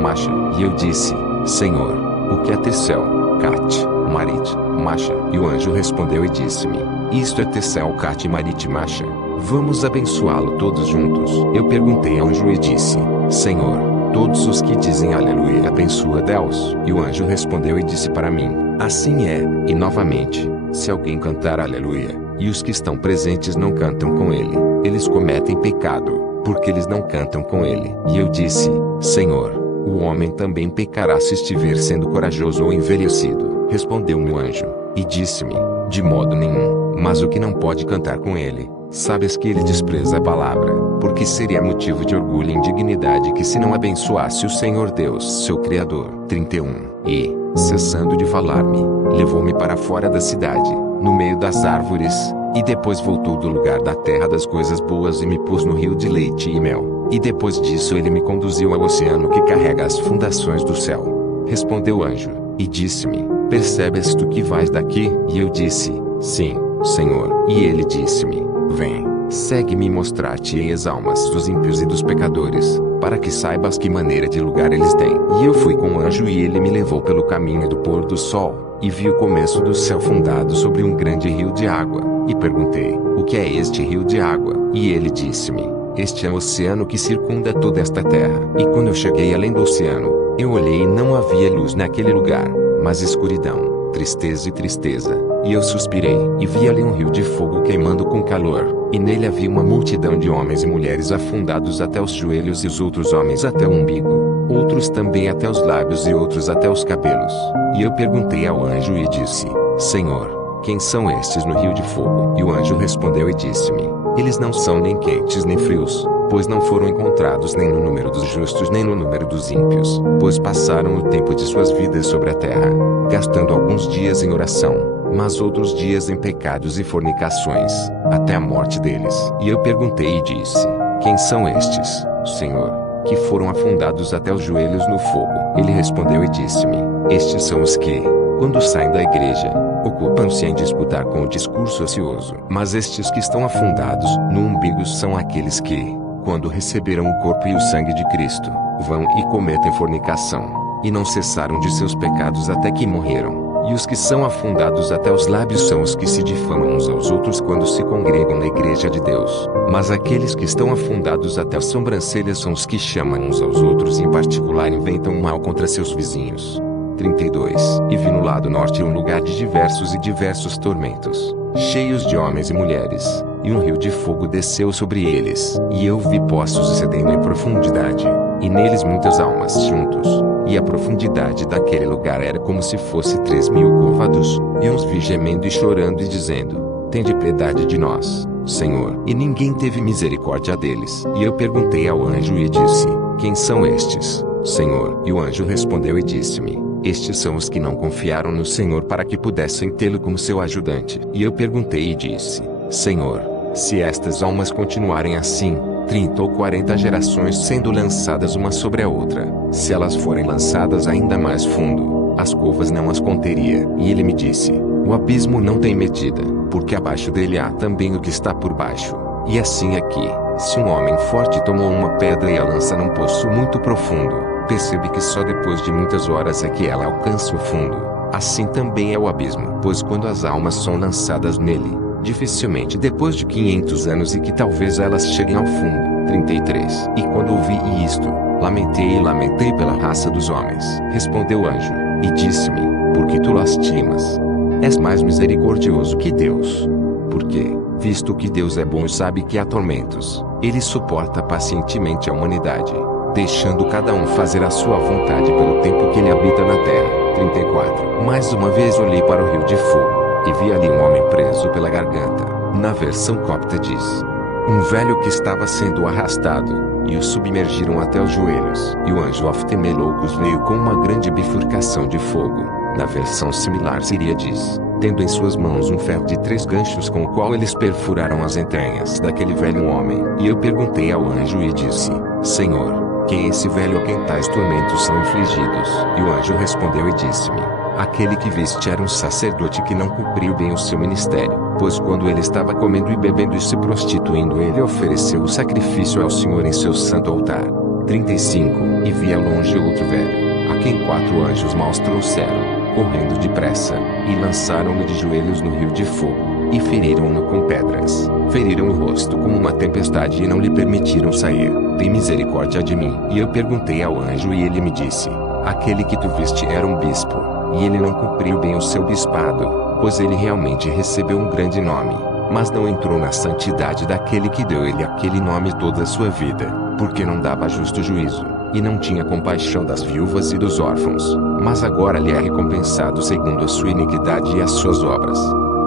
Masha. E eu disse: Senhor, o que é Tessel, Cat, Marit, Masha? E o anjo respondeu e disse-me: isto é Tessel, Cat, Marit, Masha. Vamos abençoá-lo todos juntos. Eu perguntei ao anjo e disse: Senhor, todos os que dizem aleluia abençoa Deus. E o anjo respondeu e disse para mim: assim é. E novamente, se alguém cantar aleluia, e os que estão presentes não cantam com ele. Eles cometem pecado, porque eles não cantam com ele. E eu disse: Senhor, o homem também pecará se estiver sendo corajoso ou envelhecido. Respondeu-me o anjo, e disse-me: de modo nenhum, mas o que não pode cantar com ele, sabes que ele despreza a palavra, porque seria motivo de orgulho e indignidade que se não abençoasse o Senhor Deus, seu Criador. 31. E, cessando de falar-me, levou-me para fora da cidade, no meio das árvores, e depois voltou do lugar da terra das coisas boas e me pôs no rio de leite e mel. E depois disso ele me conduziu ao oceano que carrega as fundações do céu. Respondeu o anjo, e disse-me: percebes tu que vais daqui? E eu disse: sim, Senhor. E ele disse-me: vem, segue-me e mostrar-te-ei as almas dos ímpios e dos pecadores, para que saibas que maneira de lugar eles têm. E eu fui com o anjo e ele me levou pelo caminho do pôr do sol, e vi o começo do céu fundado sobre um grande rio de água. E perguntei: o que é este rio de água? E ele disse-me: este é o oceano que circunda toda esta terra. E quando eu cheguei além do oceano, eu olhei e não havia luz naquele lugar, mas escuridão, tristeza e tristeza. E eu suspirei, e vi ali um rio de fogo queimando com calor, e nele havia uma multidão de homens e mulheres afundados até os joelhos e os outros homens até o umbigo, outros também até os lábios e outros até os cabelos. E eu perguntei ao anjo e disse: Senhor, quem são estes no rio de fogo? E o anjo respondeu e disse-me: eles não são nem quentes nem frios, pois não foram encontrados nem no número dos justos nem no número dos ímpios, pois passaram o tempo de suas vidas sobre a terra, gastando alguns dias em oração, mas outros dias em pecados e fornicações, até a morte deles. E eu perguntei e disse: quem são estes, Senhor, que foram afundados até os joelhos no fogo? Ele respondeu e disse-me: estes são os que, quando saem da igreja, ocupam-se em disputar com o discurso ocioso. Mas estes que estão afundados no umbigo são aqueles que, quando receberam o corpo e o sangue de Cristo, vão e cometem fornicação, e não cessaram de seus pecados até que morreram. E os que são afundados até os lábios são os que se difamam uns aos outros quando se congregam na igreja de Deus. Mas aqueles que estão afundados até as sobrancelhas são os que chamam uns aos outros e em particular inventam mal contra seus vizinhos. 32. E vi no lado norte um lugar de diversos tormentos, cheios de homens e mulheres, e um rio de fogo desceu sobre eles. E eu vi poços excedendo em profundidade, e neles muitas almas juntos. E a profundidade daquele lugar era como se fosse 3.000 côvados, e uns vi gemendo e chorando e dizendo: tende piedade de nós, Senhor. E ninguém teve misericórdia deles. E eu perguntei ao anjo e disse: quem são estes, Senhor? E o anjo respondeu e disse-me: estes são os que não confiaram no Senhor para que pudessem tê-lo como seu ajudante. E eu perguntei e disse: Senhor, se estas almas continuarem assim, 30 ou 40 gerações sendo lançadas uma sobre a outra, se elas forem lançadas ainda mais fundo, as covas não as conteria. E ele me disse: o abismo não tem medida, porque abaixo dele há também o que está por baixo. E assim aqui, se um homem forte tomou uma pedra e a lança num poço muito profundo, percebe que só depois de muitas horas é que ela alcança o fundo. Assim também é o abismo, pois quando as almas são lançadas nele, dificilmente depois de 500 anos e que talvez elas cheguem ao fundo. 33. E quando ouvi isto, lamentei pela raça dos homens. Respondeu o anjo, e disse-me: por que tu lastimas? És mais misericordioso que Deus. Porque, visto que Deus é bom e sabe que há tormentos, ele suporta pacientemente a humanidade, deixando cada um fazer a sua vontade pelo tempo que ele habita na terra. 34. Mais uma vez olhei para o rio de fogo, e vi ali um homem preso pela garganta. Na versão copta diz: um velho que estava sendo arrastado, e o submergiram até os joelhos. E o anjo oftemeloucos veio com uma grande bifurcação de fogo. Na versão similar Síria diz: tendo em suas mãos um ferro de 3 ganchos com o qual eles perfuraram as entranhas daquele velho homem. E eu perguntei ao anjo e disse: Senhor, quem é esse velho a quem tais tormentos são infligidos? E o anjo respondeu e disse-me: aquele que viste era um sacerdote que não cumpriu bem o seu ministério, pois quando ele estava comendo e bebendo e se prostituindo, ele ofereceu o sacrifício ao Senhor em seu santo altar. 35. E vi ao longe outro velho, a quem 4 anjos maus trouxeram, correndo depressa, e lançaram-no de joelhos no rio de fogo, e feriram-no com pedras, feriram o rosto como uma tempestade e não lhe permitiram sair. Tem misericórdia de mim. E eu perguntei ao anjo e ele me disse: aquele que tu viste era um bispo, e ele não cumpriu bem o seu bispado, pois ele realmente recebeu um grande nome, mas não entrou na santidade daquele que deu ele aquele nome toda a sua vida, porque não dava justo juízo, e não tinha compaixão das viúvas e dos órfãos, mas agora lhe é recompensado segundo a sua iniquidade e as suas obras.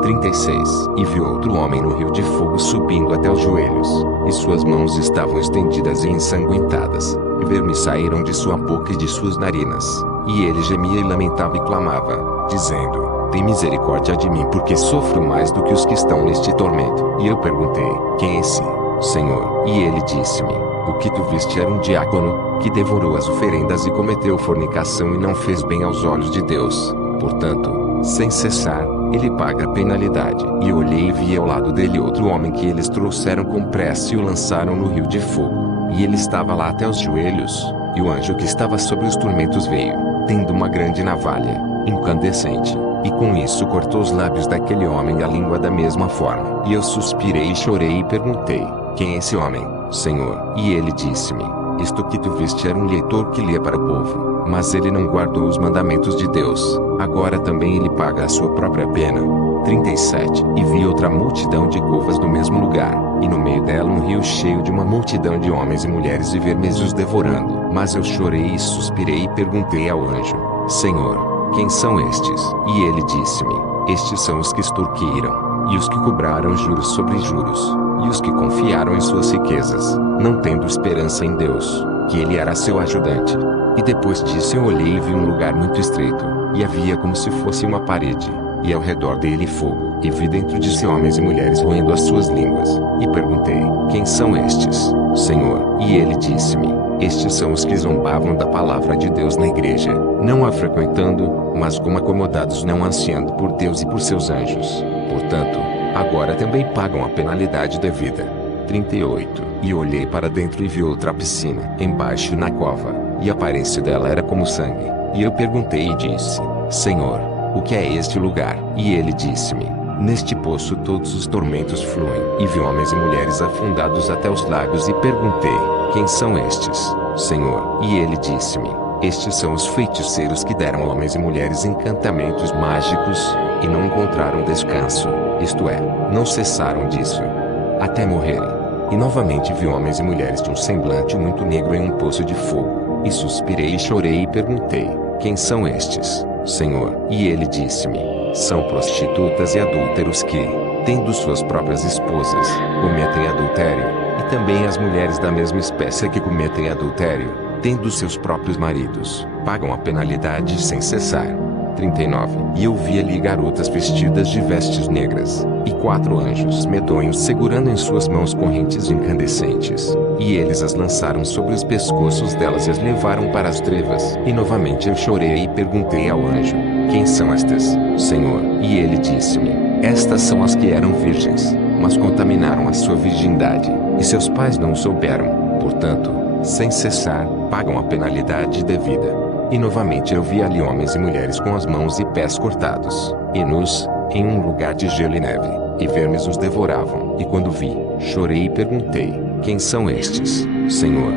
36. E viu outro homem no rio de fogo subindo até os joelhos, e suas mãos estavam estendidas e ensanguentadas, e vermes saíram de sua boca e de suas narinas, e ele gemia e lamentava e clamava, dizendo: tem misericórdia de mim, porque sofro mais do que os que estão neste tormento. E eu perguntei: quem é esse, Senhor? E ele disse-me: o que tu viste era um diácono, que devorou as oferendas e cometeu fornicação e não fez bem aos olhos de Deus. Portanto, sem cessar, ele paga a penalidade. E olhei e vi ao lado dele outro homem que eles trouxeram com pressa e o lançaram no rio de fogo. E ele estava lá até os joelhos, e o anjo que estava sobre os tormentos veio, tendo uma grande navalha, incandescente, e com isso cortou os lábios daquele homem e a língua da mesma forma. E eu suspirei e chorei e perguntei: quem é esse homem, Senhor? E ele disse-me: isto que tu viste era um leitor que lia para o povo, mas ele não guardou os mandamentos de Deus. Agora também ele paga a sua própria pena. 37. E vi outra multidão de covas no mesmo lugar, e no meio dela um rio cheio de uma multidão de homens e mulheres e vermes os devorando. Mas eu chorei e suspirei e perguntei ao anjo: Senhor, quem são estes? E ele disse-me: estes são os que extorquiram, e os que cobraram juros sobre juros, e os que confiaram em suas riquezas, não tendo esperança em Deus, que ele era seu ajudante. E depois disso eu olhei e vi um lugar muito estreito, e havia como se fosse uma parede, e ao redor dele fogo, e vi dentro de si homens e mulheres roendo as suas línguas. E perguntei: quem são estes, Senhor? E ele disse-me: estes são os que zombavam da palavra de Deus na igreja, não a frequentando, mas como acomodados, não ansiando por Deus e por seus anjos. Portanto, agora também pagam a penalidade devida. 38. E olhei para dentro e vi outra piscina, embaixo na cova, e a aparência dela era como sangue. E eu perguntei e disse: Senhor, o que é este lugar? E ele disse-me: neste poço todos os tormentos fluem. E vi homens e mulheres afundados até os lábios e perguntei: quem são estes, Senhor? E ele disse-me: estes são os feiticeiros que deram a homens e mulheres encantamentos mágicos, e não encontraram descanso, isto é, não cessaram disso, até morrerem. E novamente vi homens e mulheres de um semblante muito negro em um poço de fogo, e suspirei e chorei e perguntei: quem são estes, Senhor? E ele disse-me: são prostitutas e adúlteros que, tendo suas próprias esposas, cometem adultério, e também as mulheres da mesma espécie que cometem adultério, tendo seus próprios maridos, pagam a penalidade sem cessar. 39. E eu vi ali garotas vestidas de vestes negras, e 4 anjos medonhos segurando em suas mãos correntes incandescentes, e eles as lançaram sobre os pescoços delas e as levaram para as trevas. E novamente eu chorei e perguntei ao anjo: quem são estas, Senhor? E ele disse-me: estas são as que eram virgens, mas contaminaram a sua virgindade, e seus pais não souberam, portanto, sem cessar, pagam a penalidade devida. E novamente eu vi ali homens e mulheres com as mãos e pés cortados, e nus, em um lugar de gelo e neve, e vermes os devoravam. E quando vi, chorei e perguntei: quem são estes, Senhor?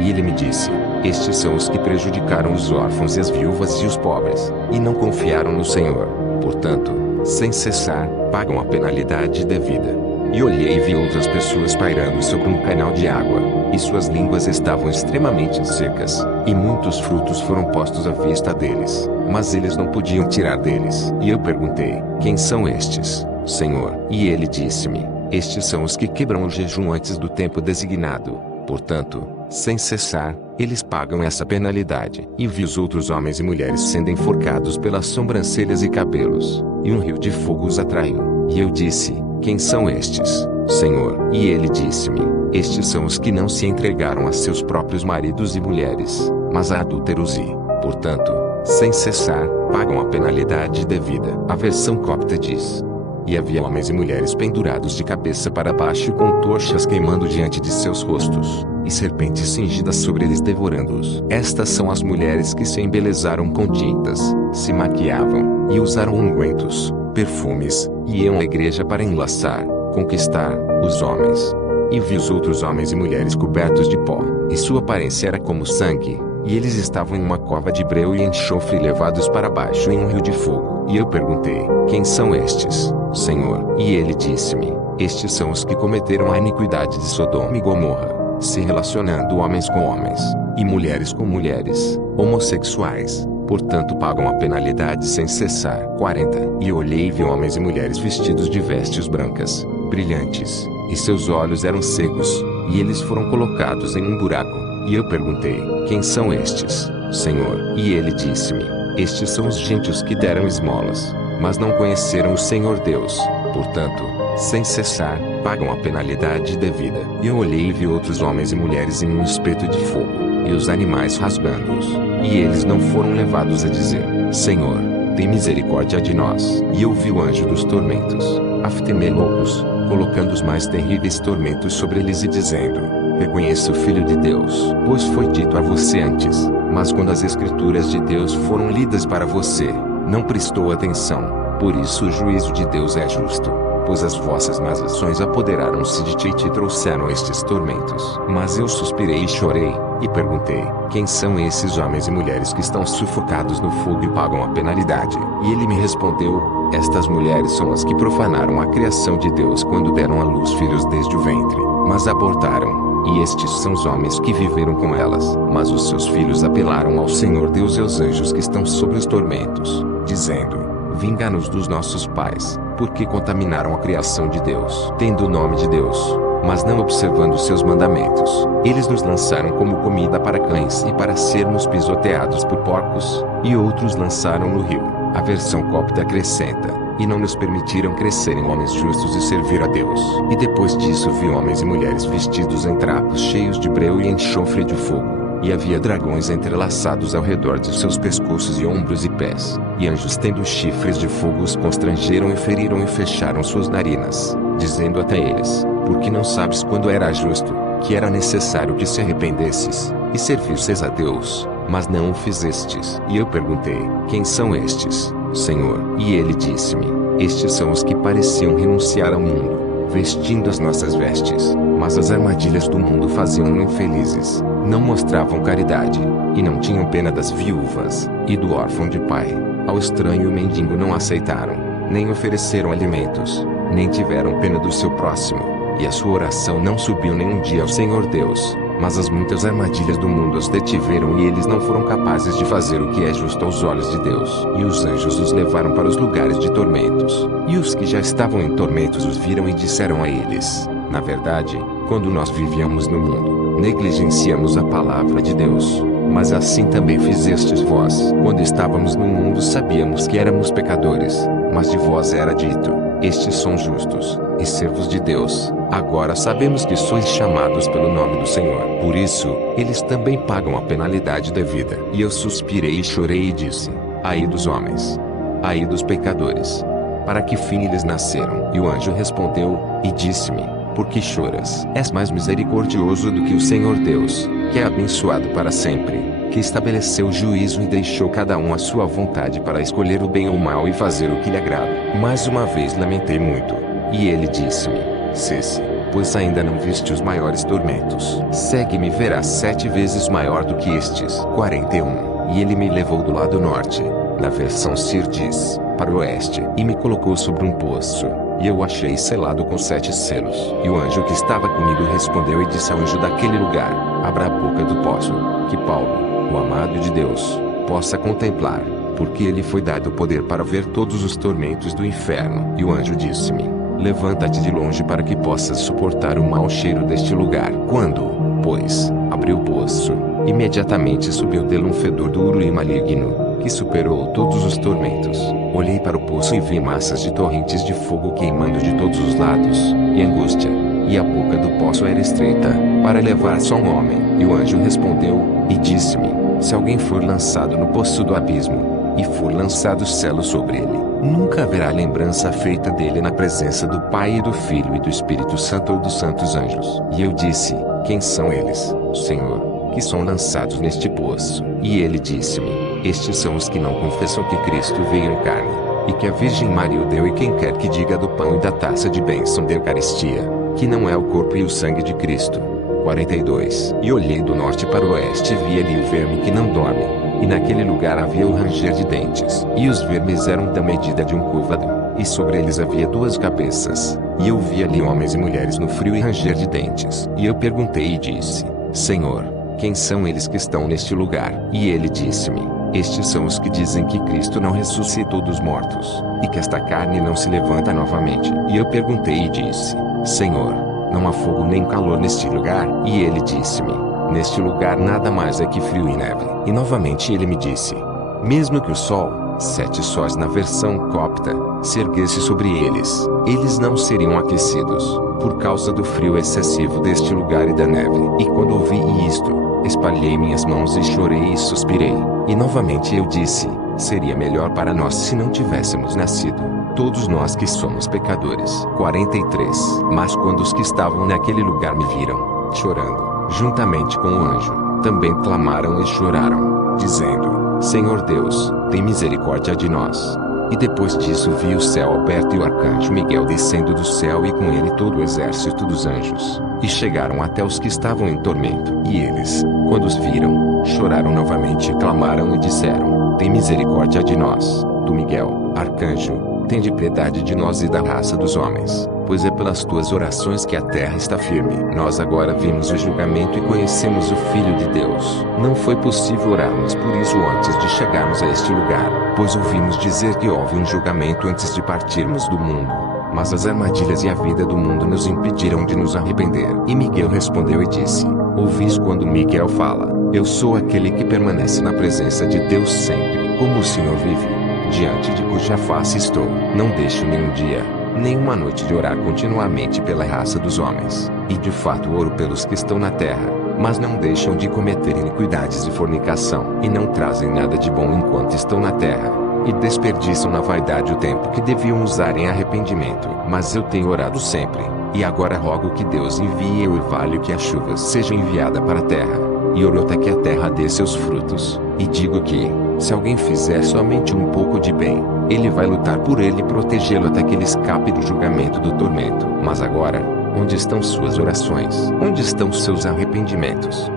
E ele me disse: estes são os que prejudicaram os órfãos e as viúvas e os pobres, e não confiaram no Senhor. Portanto, sem cessar, pagam a penalidade devida. E olhei e vi outras pessoas pairando sobre um canal de água, e suas línguas estavam extremamente secas, e muitos frutos foram postos à vista deles, mas eles não podiam tirar deles. E eu perguntei: quem são estes, Senhor? E ele disse-me: estes são os que quebram o jejum antes do tempo designado. Portanto, sem cessar, eles pagam essa penalidade. E vi os outros homens e mulheres sendo enforcados pelas sobrancelhas e cabelos, e um rio de fogo os atraiu. E eu disse: quem são estes, Senhor? E ele disse-me: estes são os que não se entregaram a seus próprios maridos e mulheres, mas a adúlteros e, portanto, sem cessar, pagam a penalidade devida. A versão copta diz: e havia homens e mulheres pendurados de cabeça para baixo com tochas queimando diante de seus rostos, e serpentes cingidas sobre eles devorando-os. Estas são as mulheres que se embelezaram com tintas, se maquiavam, e usaram ungüentos, perfumes, e iam à igreja para enlaçar, conquistar, os homens. E vi os outros homens e mulheres cobertos de pó, e sua aparência era como sangue, e eles estavam em uma cova de breu e enxofre levados para baixo em um rio de fogo. E eu perguntei: quem são estes, Senhor? E ele disse-me: Estes são os que cometeram a iniquidade de Sodoma e Gomorra, se relacionando homens com homens, e mulheres com mulheres, homossexuais. Portanto pagam a penalidade sem cessar. 40. E olhei e vi homens e mulheres vestidos de vestes brancas, brilhantes, e seus olhos eram secos, e eles foram colocados em um buraco. E eu perguntei: quem são estes, Senhor? E ele disse-me: estes são os gentios que deram esmolas, mas não conheceram o Senhor Deus. Portanto, sem cessar, pagam a penalidade devida. E eu olhei e vi outros homens e mulheres em um espeto de fogo, e os animais rasgando-os. E eles não foram levados a dizer: Senhor, tem misericórdia de nós. E eu vi o anjo dos tormentos, Aftemelocos, colocando os mais terríveis tormentos sobre eles e dizendo: reconheça o Filho de Deus, pois foi dito a você antes, mas quando as Escrituras de Deus foram lidas para você, não prestou atenção. Por isso o juízo de Deus é justo, pois as vossas más ações apoderaram-se de ti e te trouxeram estes tormentos. Mas eu suspirei e chorei, e perguntei: quem são esses homens e mulheres que estão sufocados no fogo e pagam a penalidade? E ele me respondeu: estas mulheres são as que profanaram a criação de Deus quando deram à luz filhos desde o ventre, mas abortaram. E estes são os homens que viveram com elas, mas os seus filhos apelaram ao Senhor Deus e aos anjos que estão sobre os tormentos, dizendo: vinga-nos dos nossos pais, porque contaminaram a criação de Deus, tendo o nome de Deus, mas não observando seus mandamentos. Eles nos lançaram como comida para cães e para sermos pisoteados por porcos, e outros lançaram no rio. A versão Cópita acrescenta: e não nos permitiram crescer em homens justos e servir a Deus. E depois disso vi homens e mulheres vestidos em trapos cheios de breu e enxofre de fogo, e havia dragões entrelaçados ao redor de seus pescoços e ombros e pés, e anjos tendo chifres de fogo os constrangeram e feriram e fecharam suas narinas, dizendo até eles: porque não sabes quando era justo, que era necessário que se arrependesses, e servisseis a Deus, mas não o fizestes. E eu perguntei: quem são estes, Senhor? E ele disse-me: estes são os que pareciam renunciar ao mundo, vestindo as nossas vestes, mas as armadilhas do mundo faziam-no infelizes. Não mostravam caridade, e não tinham pena das viúvas, e do órfão de pai. Ao estranho e o mendigo não aceitaram, nem ofereceram alimentos, nem tiveram pena do seu próximo, e a sua oração não subiu nenhum dia ao Senhor Deus. Mas as muitas armadilhas do mundo os detiveram e eles não foram capazes de fazer o que é justo aos olhos de Deus. E os anjos os levaram para os lugares de tormentos. E os que já estavam em tormentos os viram e disseram a eles: na verdade, quando nós vivíamos no mundo, negligenciamos a palavra de Deus. Mas assim também fizestes vós. Quando estávamos no mundo sabíamos que éramos pecadores, mas de vós era dito: estes são justos, e servos de Deus. Agora sabemos que sois chamados pelo nome do Senhor. Por isso, eles também pagam a penalidade devida. E eu suspirei e chorei e disse: ai dos homens! Ai dos pecadores! Para que fim eles nasceram? E o anjo respondeu, e disse-me: por que choras? És mais misericordioso do que o Senhor Deus, que é abençoado para sempre, que estabeleceu o juízo e deixou cada um a sua vontade para escolher o bem ou o mal e fazer o que lhe agrada. Mais uma vez lamentei muito. E ele disse-me: cesse, pois ainda não viste os maiores tormentos. Segue-me e verás 7 vezes maior do que estes. 41. E ele me levou do lado norte, na versão Sir diz, para o oeste, e me colocou sobre um poço. E eu achei selado com 7 selos. E o anjo que estava comigo respondeu e disse ao anjo daquele lugar: abra a boca do poço, que Paulo, o amado de Deus, possa contemplar, porque ele foi dado o poder para ver todos os tormentos do inferno. E o anjo disse-me: levanta-te de longe para que possas suportar o mau cheiro deste lugar. Quando, pois, abri o poço, imediatamente subiu dele um fedor duro e maligno, que superou todos os tormentos. Olhei para o poço e vi massas de torrentes de fogo queimando de todos os lados, e angústia. E a boca do poço era estreita, para levar só um homem. E o anjo respondeu, e disse-me: se alguém for lançado no poço do abismo, e for lançado selo sobre ele, nunca haverá lembrança feita dele na presença do Pai e do Filho e do Espírito Santo ou dos santos anjos. E eu disse: quem são eles, Senhor, que são lançados neste poço? E ele disse-me: estes são os que não confessam que Cristo veio em carne, e que a Virgem Maria o deu, e quem quer que diga do pão e da taça de bênção da Eucaristia, que não é o corpo e o sangue de Cristo. 42. E olhei do norte para o oeste e vi ali o verme que não dorme, e naquele lugar havia o ranger de dentes. E os vermes eram da medida de um côvado, e sobre eles havia 2 cabeças, E eu vi ali homens e mulheres no frio e ranger de dentes. E eu perguntei e disse: Senhor, quem são eles que estão neste lugar? E ele disse-me: estes são os que dizem que Cristo não ressuscitou dos mortos, e que esta carne não se levanta novamente. E eu perguntei e disse: Senhor, não há fogo nem calor neste lugar? E ele disse-me: neste lugar nada mais é que frio e neve. E novamente ele me disse: mesmo que o sol, 7 sóis na versão copta, se erguesse sobre eles, eles não seriam aquecidos, por causa do frio excessivo deste lugar e da neve. E quando ouvi isto, espalhei minhas mãos e chorei e suspirei. E novamente eu disse: seria melhor para nós se não tivéssemos nascido, todos nós que somos pecadores. 43. Mas quando os que estavam naquele lugar me viram, chorando, juntamente com o anjo, também clamaram e choraram, dizendo: Senhor Deus, tem misericórdia de nós. E depois disso vi o céu aberto e o arcanjo Miguel descendo do céu e com ele todo o exército dos anjos, e chegaram até os que estavam em tormento. E eles, quando os viram, choraram novamente e clamaram e disseram: tem misericórdia de nós, do Miguel, arcanjo, tende piedade de nós e da raça dos homens, pois é pelas tuas orações que a terra está firme. Nós agora vimos o julgamento e conhecemos o Filho de Deus. Não foi possível orarmos por isso antes de chegarmos a este lugar, pois ouvimos dizer que houve um julgamento antes de partirmos do mundo. Mas as armadilhas e a vida do mundo nos impediram de nos arrepender. E Miguel respondeu e disse: ouvis quando Miguel fala: eu sou aquele que permanece na presença de Deus sempre. Como o Senhor vive, diante de cuja face estou, não deixo nenhum dia, nem uma noite de orar continuamente pela raça dos homens. E de fato oro pelos que estão na terra, mas não deixam de cometer iniquidades e fornicação, e não trazem nada de bom enquanto estão na terra, e desperdiçam na vaidade o tempo que deviam usar em arrependimento. Mas eu tenho orado sempre, e agora rogo que Deus envie o orvalho, que a chuva seja enviada para a terra, e oro até que a terra dê seus frutos. E digo que, se alguém fizer somente um pouco de bem, ele vai lutar por ele e protegê-lo até que ele escape do julgamento do tormento. Mas agora, onde estão suas orações? Onde estão seus arrependimentos?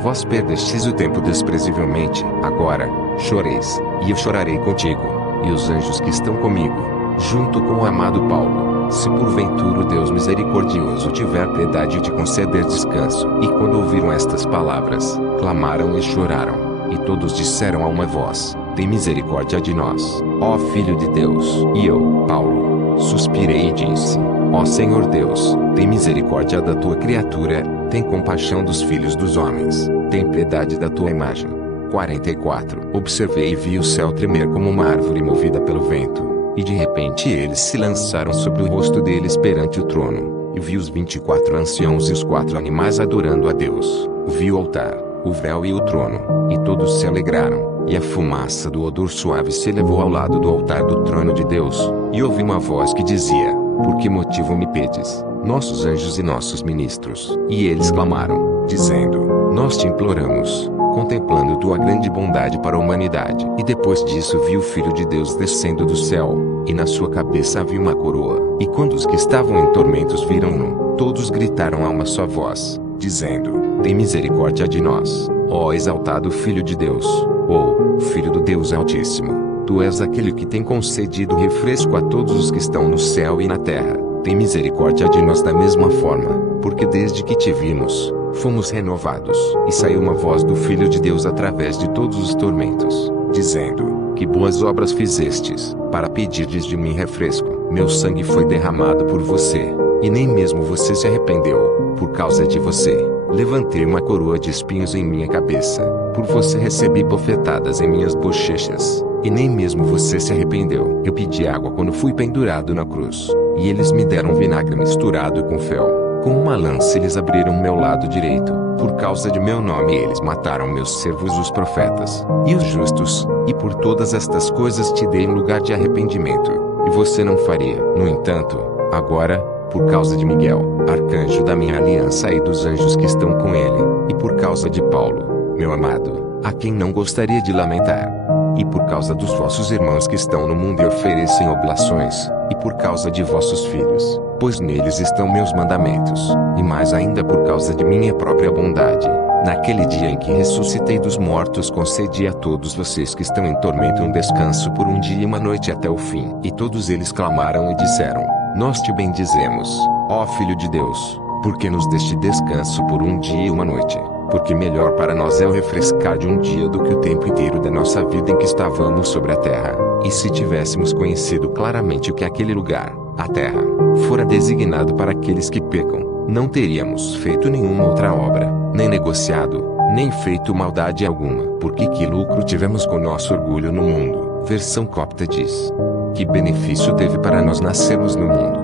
Vós perdestes o tempo desprezivelmente. Agora, choreis, e eu chorarei contigo, e os anjos que estão comigo, junto com o amado Paulo, se porventura o Deus misericordioso tiver piedade de conceder descanso. E quando ouviram estas palavras, clamaram e choraram. E todos disseram a uma voz: tem misericórdia de nós, ó Filho de Deus. E eu, Paulo, suspirei e disse: ó Senhor Deus, tem misericórdia da tua criatura, tem compaixão dos filhos dos homens, tem piedade da tua imagem. 44. Observei e vi o céu tremer como uma árvore movida pelo vento, e de repente eles se lançaram sobre o rosto deles perante o trono, e vi os 24 anciãos e os 4 animais adorando a Deus. Vi o altar, o véu e o trono, e todos se alegraram, e a fumaça do odor suave se elevou ao lado do altar do trono de Deus. E ouvi uma voz que dizia: por que motivo me pedes, nossos anjos e nossos ministros? E eles clamaram, dizendo: nós te imploramos, contemplando tua grande bondade para a humanidade. E depois disso vi o Filho de Deus descendo do céu, e na sua cabeça havia uma coroa. E quando os que estavam em tormentos viram-no, todos gritaram a uma só voz, dizendo: tem misericórdia de nós, ó exaltado Filho de Deus, ou Filho do Deus Altíssimo. Tu és aquele que tem concedido refresco a todos os que estão no céu e na terra. Tem misericórdia de nós da mesma forma, porque desde que te vimos, fomos renovados. E saiu uma voz do Filho de Deus através de todos os tormentos, dizendo: que boas obras fizestes, para pedirdes de mim refresco. Meu sangue foi derramado por você, e nem mesmo você se arrependeu. Por causa de você, levantei uma coroa de espinhos em minha cabeça. Por você recebi bofetadas em minhas bochechas, e nem mesmo você se arrependeu. Eu pedi água quando fui pendurado na cruz, e eles me deram vinagre misturado com fel. Com uma lança eles abriram meu lado direito. Por causa de meu nome eles mataram meus servos os profetas, e os justos, e por todas estas coisas te dei um lugar de arrependimento, e você não faria. No entanto, agora, por causa de Miguel, arcanjo da minha aliança e dos anjos que estão com ele, e por causa de Paulo, meu amado, a quem não gostaria de lamentar, e por causa dos vossos irmãos que estão no mundo e oferecem oblações, e por causa de vossos filhos, pois neles estão meus mandamentos, e mais ainda por causa de minha própria bondade, naquele dia em que ressuscitei dos mortos concedi a todos vocês que estão em tormento um descanso por um dia e uma noite até o fim. E todos eles clamaram e disseram: Nós te bendizemos, ó Filho de Deus, porque nos deste descanso por um dia e uma noite, porque melhor para nós é o refrescar de um dia do que o tempo inteiro da nossa vida em que estávamos sobre a terra. E se tivéssemos conhecido claramente que aquele lugar, a terra, fora designado para aqueles que pecam, não teríamos feito nenhuma outra obra, nem negociado, nem feito maldade alguma. Porque que lucro tivemos com nosso orgulho no mundo? Versão copta diz: que benefício teve para nós nascermos no mundo?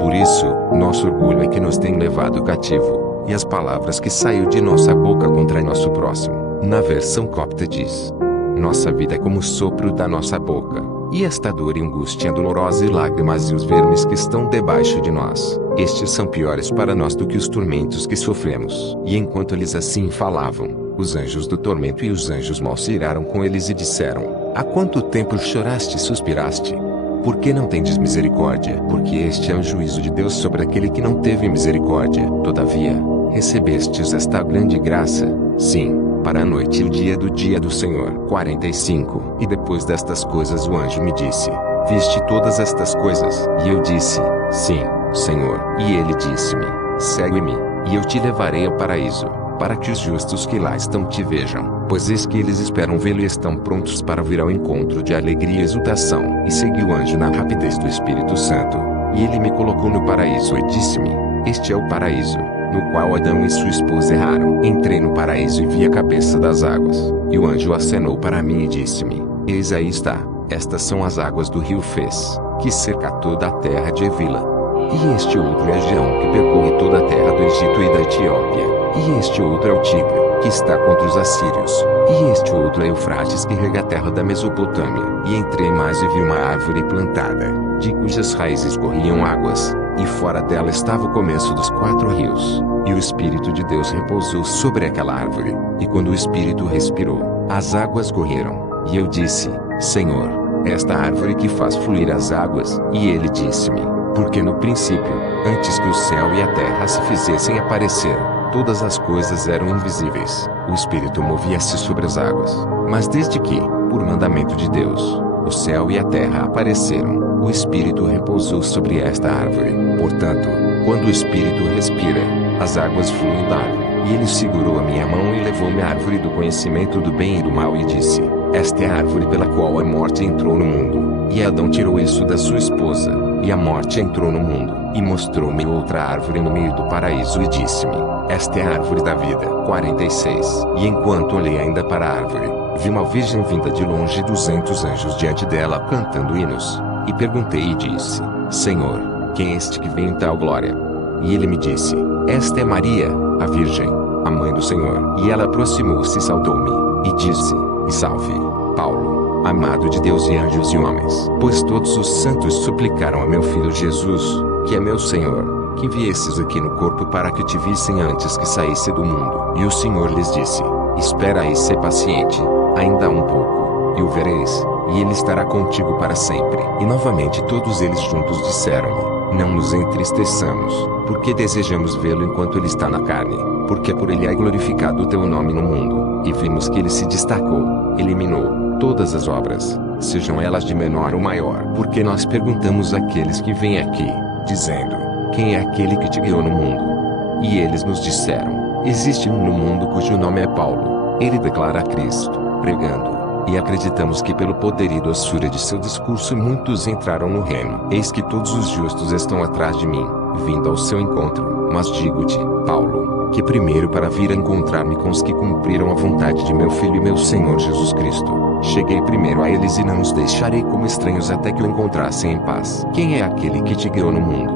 Por isso, nosso orgulho é que nos tem levado cativo, e as palavras que saiu de nossa boca contra nosso próximo. Na versão copta diz: nossa vida é como o sopro da nossa boca, e esta dor e angústia dolorosa e lágrimas e os vermes que estão debaixo de nós, estes são piores para nós do que os tormentos que sofremos. E enquanto eles assim falavam, os anjos do tormento e os anjos maus se iraram com eles e disseram: há quanto tempo choraste e suspiraste? Por que não tendes misericórdia? Porque este é o juízo de Deus sobre aquele que não teve misericórdia. Todavia, recebestes esta grande graça, sim, para a noite e o dia do Senhor. 45. E depois destas coisas o anjo me disse: viste todas estas coisas? E eu disse: sim, Senhor. E ele disse-me: segue-me, e eu te levarei ao paraíso, para que os justos que lá estão te vejam. Pois eis que eles esperam vê-lo e estão prontos para vir ao encontro de alegria e exultação. E segui o anjo na rapidez do Espírito Santo. E ele me colocou no paraíso e disse-me: este é o paraíso, no qual Adão e sua esposa erraram. Entrei no paraíso e vi a cabeça das águas. E o anjo acenou para mim e disse-me: eis aí está, estas são as águas do rio Fez, que cerca toda a terra de Evila. E este outro é Geão, que percorre toda a terra do Egito e da Etiópia. E este outro é o Tigre, que está contra os assírios. E este outro é Eufrates, que rega a terra da Mesopotâmia. E entrei mais e vi uma árvore plantada, de cujas raízes corriam águas, e fora dela estava o começo dos 4 rios. E o Espírito de Deus repousou sobre aquela árvore. E quando o Espírito respirou, as águas correram. E eu disse: Senhor, esta árvore que faz fluir as águas. E ele disse-me: porque no princípio, antes que o céu e a terra se fizessem aparecer, todas as coisas eram invisíveis, o Espírito movia-se sobre as águas. Mas desde que, por mandamento de Deus, o céu e a terra apareceram, o Espírito repousou sobre esta árvore. Portanto, quando o Espírito respira, as águas fluem da árvore. E ele segurou a minha mão e levou-me à árvore do conhecimento do bem e do mal e disse: esta é a árvore pela qual a morte entrou no mundo. E Adão tirou isso da sua esposa, e a morte entrou no mundo. E mostrou-me outra árvore no meio do paraíso e disse-me: esta é a árvore da vida. 46. E enquanto olhei ainda para a árvore, vi uma virgem vinda de longe, 200 anjos diante dela cantando hinos. E perguntei e disse: Senhor, quem é este que vem em tal glória? E ele me disse: esta é Maria, a virgem, a mãe do Senhor. E ela aproximou-se e saudou-me, e disse: e salve, Paulo, amado de Deus e anjos e homens. Pois todos os santos suplicaram a meu filho Jesus, que é meu Senhor, que viesses aqui no corpo para que te vissem antes que saísse do mundo. E o Senhor lhes disse: espera aí, sê paciente, ainda um pouco, e o vereis, e ele estará contigo para sempre. E novamente todos eles juntos disseram-lhe: não nos entristeçamos, porque desejamos vê-lo enquanto ele está na carne, porque por ele é glorificado o teu nome no mundo. E vimos que ele se destacou, eliminou todas as obras, sejam elas de menor ou maior. Porque nós perguntamos àqueles que vêm aqui, dizendo: quem é aquele que te guiou no mundo? E eles nos disseram: existe um no mundo cujo nome é Paulo. Ele declara a Cristo, pregando. E acreditamos que pelo poder e doçura de seu discurso muitos entraram no reino. Eis que todos os justos estão atrás de mim, vindo ao seu encontro. Mas digo-te, Paulo, que primeiro para vir a encontrar-me com os que cumpriram a vontade de meu Filho e meu Senhor Jesus Cristo, cheguei primeiro a eles e não os deixarei como estranhos até que o encontrassem em paz. Quem é aquele que te guiou no mundo?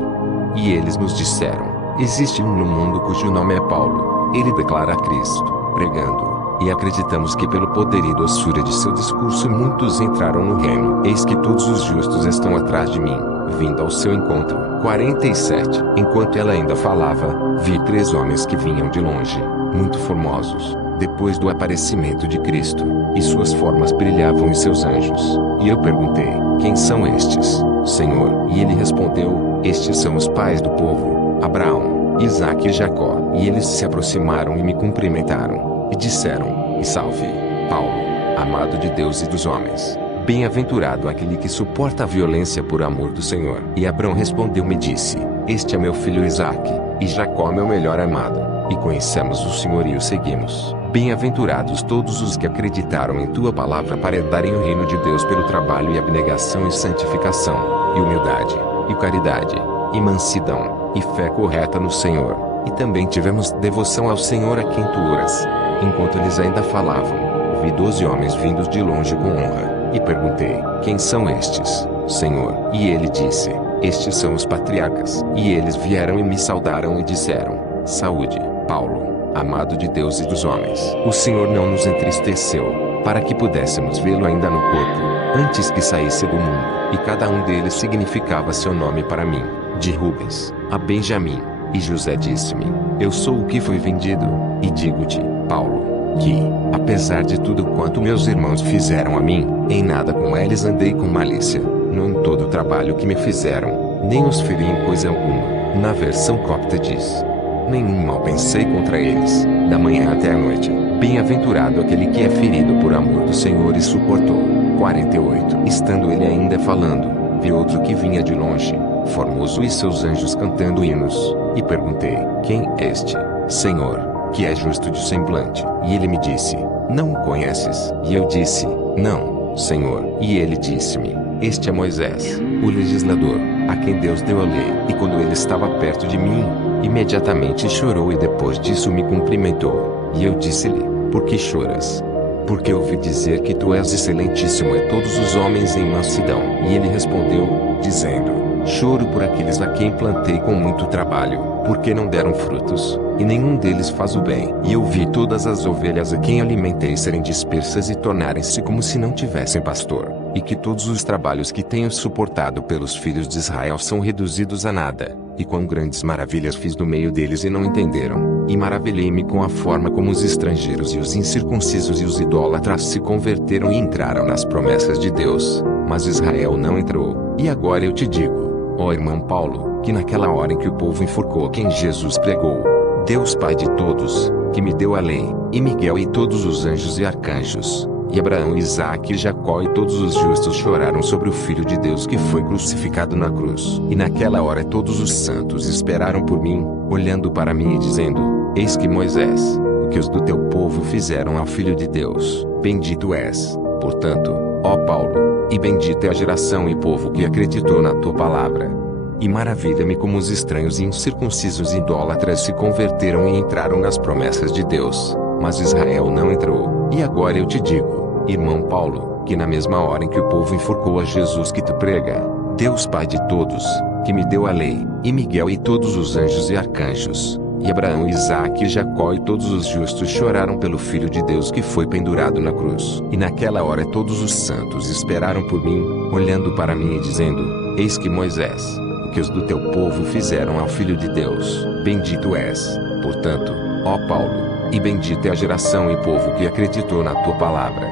E eles nos disseram: existe um no mundo cujo nome é Paulo. Ele declara a Cristo, pregando. E acreditamos que pelo poder e doçura de seu discurso muitos entraram no reino. Eis que todos os justos estão atrás de mim, vindo ao seu encontro. 47. Enquanto ela ainda falava, vi 3 homens que vinham de longe, muito formosos, depois do aparecimento de Cristo, e suas formas brilhavam em seus anjos. E eu perguntei: quem são estes, Senhor? E ele respondeu: estes são os pais do povo, Abraão, Isaque e Jacó. E eles se aproximaram e me cumprimentaram, e disseram: e salve, Paulo, amado de Deus e dos homens. Bem-aventurado aquele que suporta a violência por amor do Senhor. E Abrão respondeu-me e disse: Este é meu filho Isaque, e Jacó meu melhor amado. E conhecemos o Senhor e o seguimos. Bem-aventurados todos os que acreditaram em tua palavra para herdarem o reino de Deus pelo trabalho e abnegação e santificação, e humildade, e caridade, e mansidão, e fé correta no Senhor. E também tivemos devoção ao Senhor a quem tu oras. Enquanto eles ainda falavam, vi 12 homens vindos de longe com honra, e perguntei: Quem são estes, Senhor? E ele disse: Estes são os patriarcas. E eles vieram e me saudaram e disseram: Saúde, Paulo, amado de Deus e dos homens. O Senhor não nos entristeceu, para que pudéssemos vê-lo ainda no corpo, antes que saísse do mundo. E cada um deles significava seu nome para mim. De Rubens a Benjamim. E José disse-me: Eu sou o que foi vendido. E digo-te, Paulo, que, apesar de tudo quanto meus irmãos fizeram a mim, em nada com eles andei com malícia, não em todo o trabalho que me fizeram, nem os feri em coisa alguma. Na versão copta diz: Nenhum mal pensei contra eles, da manhã até a noite. Bem-aventurado aquele que é ferido por amor do Senhor e suportou. 48. Estando ele ainda falando, vi outro que vinha de longe, formoso e seus anjos cantando hinos, e perguntei: Quem é este, Senhor, que é justo de semblante? E ele me disse: Não o conheces? E eu disse: Não, Senhor. E ele disse-me: Este é Moisés, o legislador, a quem Deus deu a lei. E quando ele estava perto de mim, imediatamente chorou e depois disso me cumprimentou. E eu disse-lhe: Por que choras? Porque ouvi dizer que tu és excelentíssimo a todos os homens em mansidão. E ele respondeu, dizendo: Choro por aqueles a quem plantei com muito trabalho, porque não deram frutos, e nenhum deles faz o bem. E eu vi todas as ovelhas a quem alimentei serem dispersas e tornarem-se como se não tivessem pastor, e que todos os trabalhos que tenho suportado pelos filhos de Israel são reduzidos a nada. E quão grandes maravilhas fiz no meio deles e não entenderam. E maravilhei-me com a forma como os estrangeiros e os incircuncisos e os idólatras se converteram e entraram nas promessas de Deus, mas Israel não entrou. E agora eu te digo, ó irmão Paulo, que naquela hora em que o povo enforcou quem Jesus pregou, Deus Pai de todos, que me deu a lei, e Miguel e todos os anjos e arcanjos, e Abraão, Isaque e Jacó e todos os justos choraram sobre o Filho de Deus que foi crucificado na cruz. E naquela hora todos os santos esperaram por mim, olhando para mim e dizendo: Eis que Moisés, o que os do teu povo fizeram ao Filho de Deus. Bendito és, portanto, ó Paulo, e bendita é a geração e povo que acreditou na tua palavra. E maravilha-me como os estranhos e incircuncisos idólatras se converteram e entraram nas promessas de Deus, mas Israel não entrou. E agora eu te digo, irmão Paulo, que na mesma hora em que o povo enforcou a Jesus que tu prega, Deus Pai de todos, que me deu a lei, e Miguel e todos os anjos e arcanjos, e Abraão, Isaque e Jacó e todos os justos choraram pelo Filho de Deus que foi pendurado na cruz. E naquela hora todos os santos esperaram por mim, olhando para mim e dizendo: Eis que Moisés, o que os do teu povo fizeram ao Filho de Deus. Bendito és, portanto, ó Paulo, e bendita é a geração e povo que acreditou na tua palavra.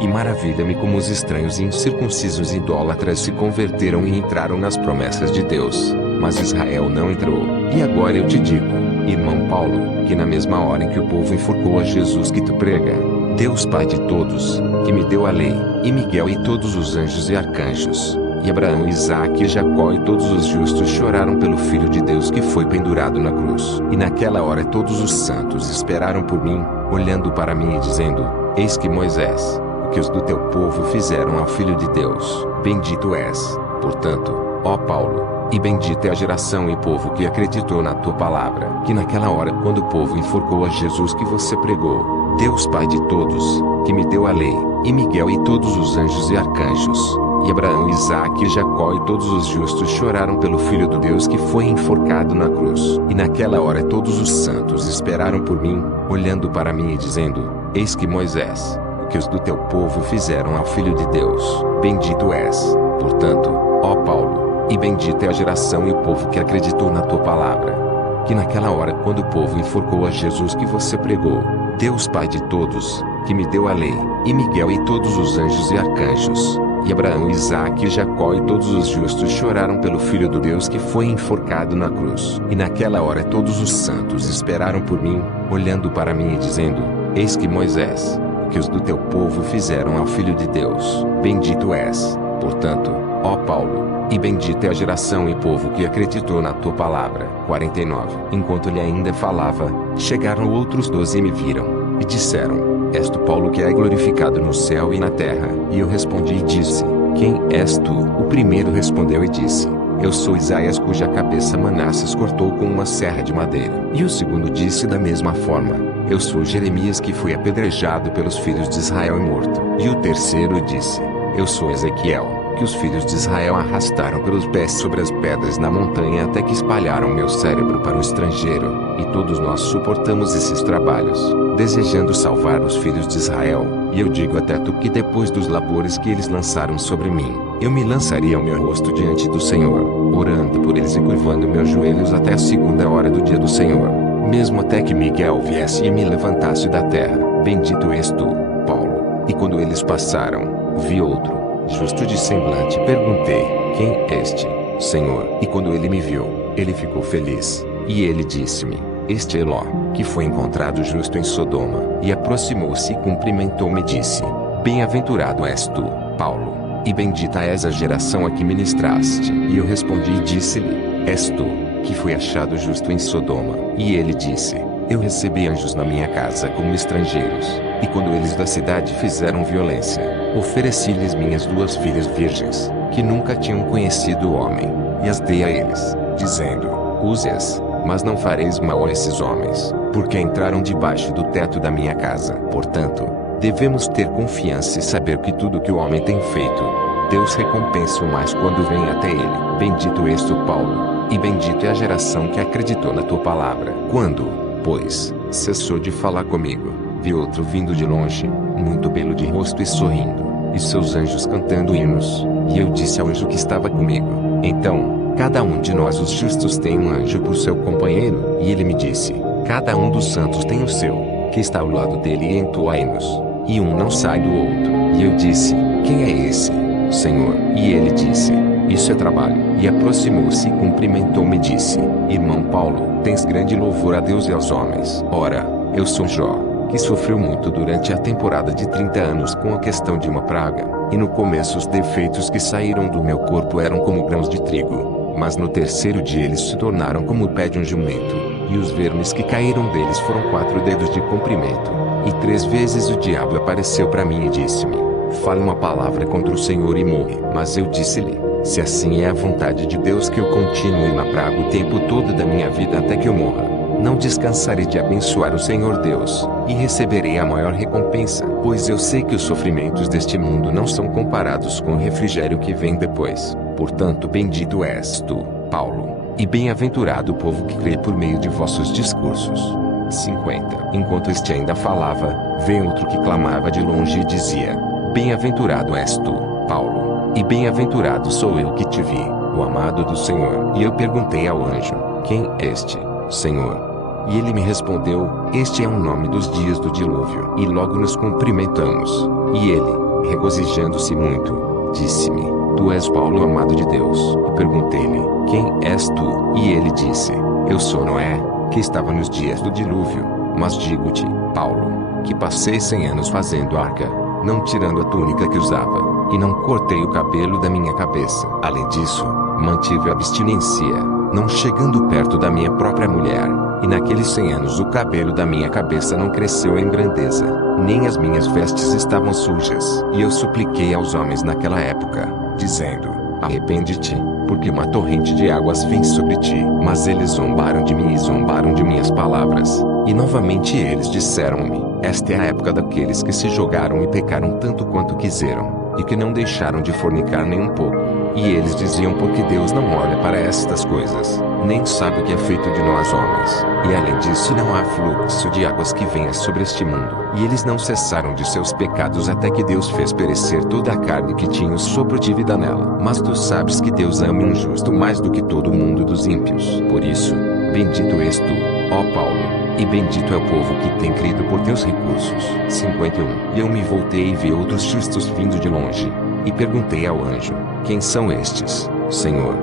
E maravilha-me como os estranhos e incircuncisos idólatras se converteram e entraram nas promessas de Deus, mas Israel não entrou. E agora eu te digo, irmão Paulo, que na mesma hora em que o povo enforcou a Jesus que tu prega, Deus Pai de todos, que me deu a lei, e Miguel e todos os anjos e arcanjos, e Abraão, Isaque e Jacó e todos os justos choraram pelo Filho de Deus que foi pendurado na cruz. E naquela hora todos os santos esperaram por mim, olhando para mim e dizendo: Eis que Moisés, o que os do teu povo fizeram ao Filho de Deus. Bendito és, portanto, ó Paulo, e bendita é a geração e povo que acreditou na tua palavra. Que naquela hora quando o povo enforcou a Jesus que você pregou, Deus Pai de todos, que me deu a lei, e Miguel e todos os anjos e arcanjos, e Abraão, Isaque e Jacó e todos os justos choraram pelo Filho do Deus que foi enforcado na cruz. E naquela hora todos os santos esperaram por mim, olhando para mim e dizendo: Eis que Moisés, o que os do teu povo fizeram ao Filho de Deus. Bendito és, portanto, ó Paulo, e bendita é a geração e o povo que acreditou na tua palavra. Que naquela hora quando o povo enforcou a Jesus que você pregou, Deus Pai de todos, que me deu a lei, e Miguel e todos os anjos e arcanjos, e Abraão, Isaque e Jacó e todos os justos choraram pelo Filho do Deus que foi enforcado na cruz. E naquela hora todos os santos esperaram por mim, olhando para mim e dizendo: Eis que Moisés, o que os do teu povo fizeram ao Filho de Deus. Bendito és, portanto, ó Paulo, e bendita é a geração e povo que acreditou na tua palavra. 49. Enquanto ele ainda falava, chegaram outros 12 e me viram, e disseram: És tu Paulo que é glorificado no céu e na terra? E eu respondi e disse: Quem és tu? O primeiro respondeu e disse: Eu sou Isaías, cuja cabeça Manasses cortou com uma serra de madeira. E o segundo disse da mesma forma: Eu sou Jeremias, que foi apedrejado pelos filhos de Israel e morto. E o terceiro disse: Eu sou Ezequiel, que os filhos de Israel arrastaram pelos pés sobre as pedras na montanha até que espalharam meu cérebro para o estrangeiro. E todos nós suportamos esses trabalhos, desejando salvar os filhos de Israel. E eu digo até tu que depois dos labores que eles lançaram sobre mim, eu me lançaria ao meu rosto diante do Senhor, orando por eles e curvando meus joelhos até a segunda hora do dia do Senhor, mesmo até que Miguel viesse e me levantasse da terra. Bendito és tu, Paulo. E quando eles passaram, vi outro, justo de semblante, e perguntei: Quem é este, Senhor? E quando ele me viu, ele ficou feliz. E ele disse-me: Este é Ló, que foi encontrado justo em Sodoma. E aproximou-se e cumprimentou-me e disse: Bem-aventurado és tu, Paulo, e bendita és a geração a que ministraste. E eu respondi e disse-lhe: És tu, que foi achado justo em Sodoma. E ele disse: Eu recebi anjos na minha casa como estrangeiros, e quando eles da cidade fizeram violência, ofereci-lhes minhas 2 filhas virgens, que nunca tinham conhecido o homem, e as dei a eles, dizendo: Use-as, mas não fareis mal a esses homens, porque entraram debaixo do teto da minha casa. Portanto, devemos ter confiança e saber que tudo que o homem tem feito, Deus recompensa o mais quando vem até ele. Bendito és tu, Paulo, e bendito é a geração que acreditou na tua palavra. Quando, pois, cessou de falar comigo, vi outro vindo de longe, muito belo de rosto e sorrindo, e seus anjos cantando hinos. E eu disse ao anjo que estava comigo: Então, cada um de nós os justos tem um anjo por seu companheiro. E ele me disse: Cada um dos santos tem o seu, que está ao lado dele, e entoa hinos, e um não sai do outro. E eu disse: Quem é esse, Senhor? E ele disse: Isso é trabalho. E aproximou-se e cumprimentou-me e disse: Irmão Paulo, tens grande louvor a Deus e aos homens. Ora, eu sou Jó, que sofreu muito durante a temporada de 30 anos com a questão de uma praga, e no começo os defeitos que saíram do meu corpo eram como grãos de trigo, mas no terceiro dia eles se tornaram como o pé de um jumento, e os vermes que caíram deles foram 4 dedos de comprimento. E 3 vezes o diabo apareceu para mim e disse-me: Fale uma palavra contra o Senhor e morre. Mas eu disse-lhe: Se assim é a vontade de Deus que eu continue na praga o tempo todo da minha vida até que eu morra, não descansarei de abençoar o Senhor Deus, e receberei a maior recompensa. Pois eu sei que os sofrimentos deste mundo não são comparados com o refrigério que vem depois. Portanto, bendito és tu, Paulo, e bem-aventurado o povo que crê por meio de vossos discursos. 50. Enquanto este ainda falava, veio outro que clamava de longe e dizia: Bem-aventurado és tu, Paulo, e bem-aventurado sou eu que te vi, o amado do Senhor. E eu perguntei ao anjo: Quem é este, Senhor? E ele me respondeu: Este é o nome dos dias do dilúvio. E logo nos cumprimentamos. E ele, regozijando-se muito, disse-me: Tu és Paulo, amado de Deus. E perguntei-lhe: Quem és tu? E ele disse: Eu sou Noé, que estava nos dias do dilúvio. Mas digo-te, Paulo, que passei 100 anos fazendo arca, não tirando a túnica que usava, e não cortei o cabelo da minha cabeça. Além disso, mantive a abstinência, não chegando perto da minha própria mulher. E naqueles 100 anos o cabelo da minha cabeça não cresceu em grandeza, nem as minhas vestes estavam sujas. E eu supliquei aos homens naquela época, dizendo: Arrepende-te, porque uma torrente de águas vem sobre ti. Mas eles zombaram de mim e zombaram de minhas palavras. E novamente eles disseram-me: Esta é a época daqueles que se jogaram e pecaram tanto quanto quiseram, e que não deixaram de fornicar nem um pouco. E eles diziam: Porque Deus não olha para estas coisas, nem sabe o que é feito de nós homens. E além disso não há fluxo de águas que venha sobre este mundo. E eles não cessaram de seus pecados até que Deus fez perecer toda a carne que tinha o sopro de vida nela. Mas tu sabes que Deus ama um justo mais do que todo o mundo dos ímpios. Por isso, bendito és tu, ó Paulo, e bendito é o povo que tem crido por teus recursos. 51. E eu me voltei e vi outros justos vindo de longe, e perguntei ao anjo: Quem são estes, Senhor?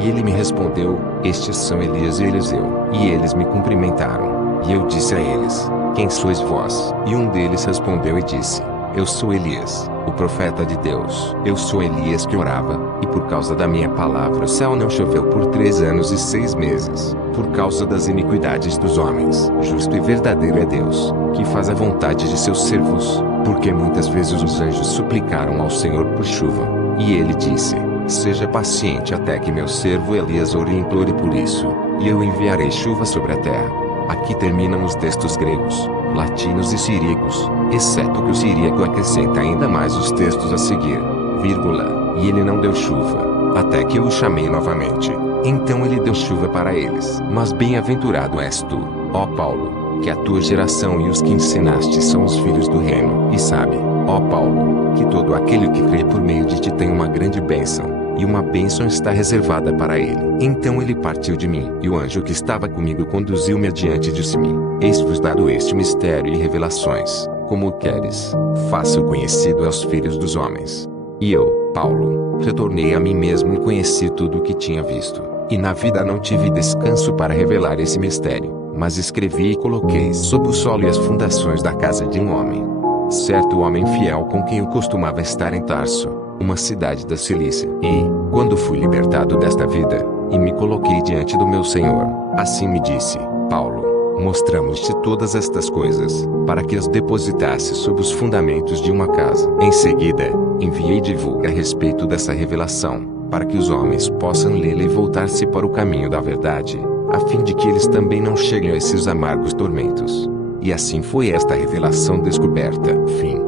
E ele me respondeu: Estes são Elias e Eliseu. E eles me cumprimentaram. E eu disse a eles: quem sois vós? E um deles respondeu e disse: Eu sou Elias, o profeta de Deus. Eu sou Elias que orava, e por causa da minha palavra o céu não choveu por 3 anos e 6 meses, por causa das iniquidades dos homens. Justo e verdadeiro é Deus, que faz a vontade de seus servos, porque muitas vezes os anjos suplicaram ao Senhor por chuva, e ele disse: Seja paciente até que meu servo Elias ore e implore por isso, e eu enviarei chuva sobre a terra. Aqui terminam os textos gregos, latinos e siríacos, exceto que o siríaco acrescenta ainda mais os textos a seguir, vírgula, e ele não deu chuva, até que eu o chamei novamente. Então ele deu chuva para eles. Mas bem-aventurado és tu, ó Paulo, que a tua geração e os que ensinaste são os filhos do reino. E sabe, ó Paulo, que todo aquele que crê por meio de ti tem uma grande bênção, e uma bênção está reservada para ele. Então ele partiu de mim, e o anjo que estava comigo conduziu-me adiante e disse-me: Eis-vos dado este mistério e revelações, como o queres, faça-o conhecido aos filhos dos homens. E eu, Paulo, retornei a mim mesmo e conheci tudo o que tinha visto, e na vida não tive descanso para revelar esse mistério, mas escrevi e coloquei sob o solo e as fundações da casa de um homem, certo homem fiel com quem eu costumava estar em Tarso, uma cidade da Cilícia. E, quando fui libertado desta vida, e me coloquei diante do meu Senhor, assim me disse: Paulo, mostramos-te todas estas coisas, para que as depositasse sob os fundamentos de uma casa. Em seguida, enviei divulga a respeito dessa revelação, para que os homens possam lê-la e voltar-se para o caminho da verdade, a fim de que eles também não cheguem a esses amargos tormentos. E assim foi esta revelação descoberta. Fim.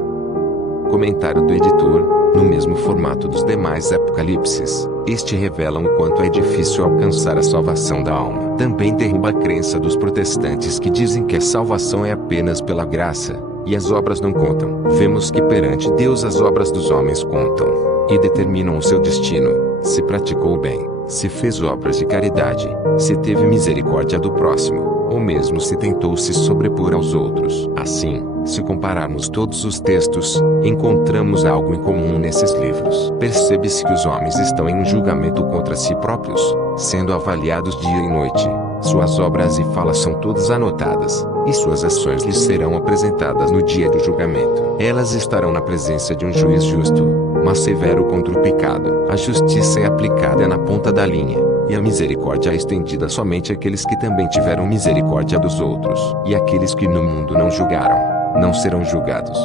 Comentário do editor. No mesmo formato dos demais apocalipses, este revela o quanto é difícil alcançar a salvação da alma. Também derruba a crença dos protestantes que dizem que a salvação é apenas pela graça, e as obras não contam. Vemos que perante Deus as obras dos homens contam, e determinam o seu destino: se praticou o bem, se fez obras de caridade, se teve misericórdia do próximo, ou mesmo se tentou se sobrepor aos outros. Assim, se compararmos todos os textos, encontramos algo em comum nesses livros. Percebe-se que os homens estão em um julgamento contra si próprios, sendo avaliados dia e noite. Suas obras e falas são todas anotadas, e suas ações lhes serão apresentadas no dia do julgamento. Elas estarão na presença de um juiz justo, mas severo contra o pecado. A justiça é aplicada na ponta da linha, e a misericórdia é estendida somente àqueles que também tiveram misericórdia dos outros. E aqueles que no mundo não julgaram, não serão julgados.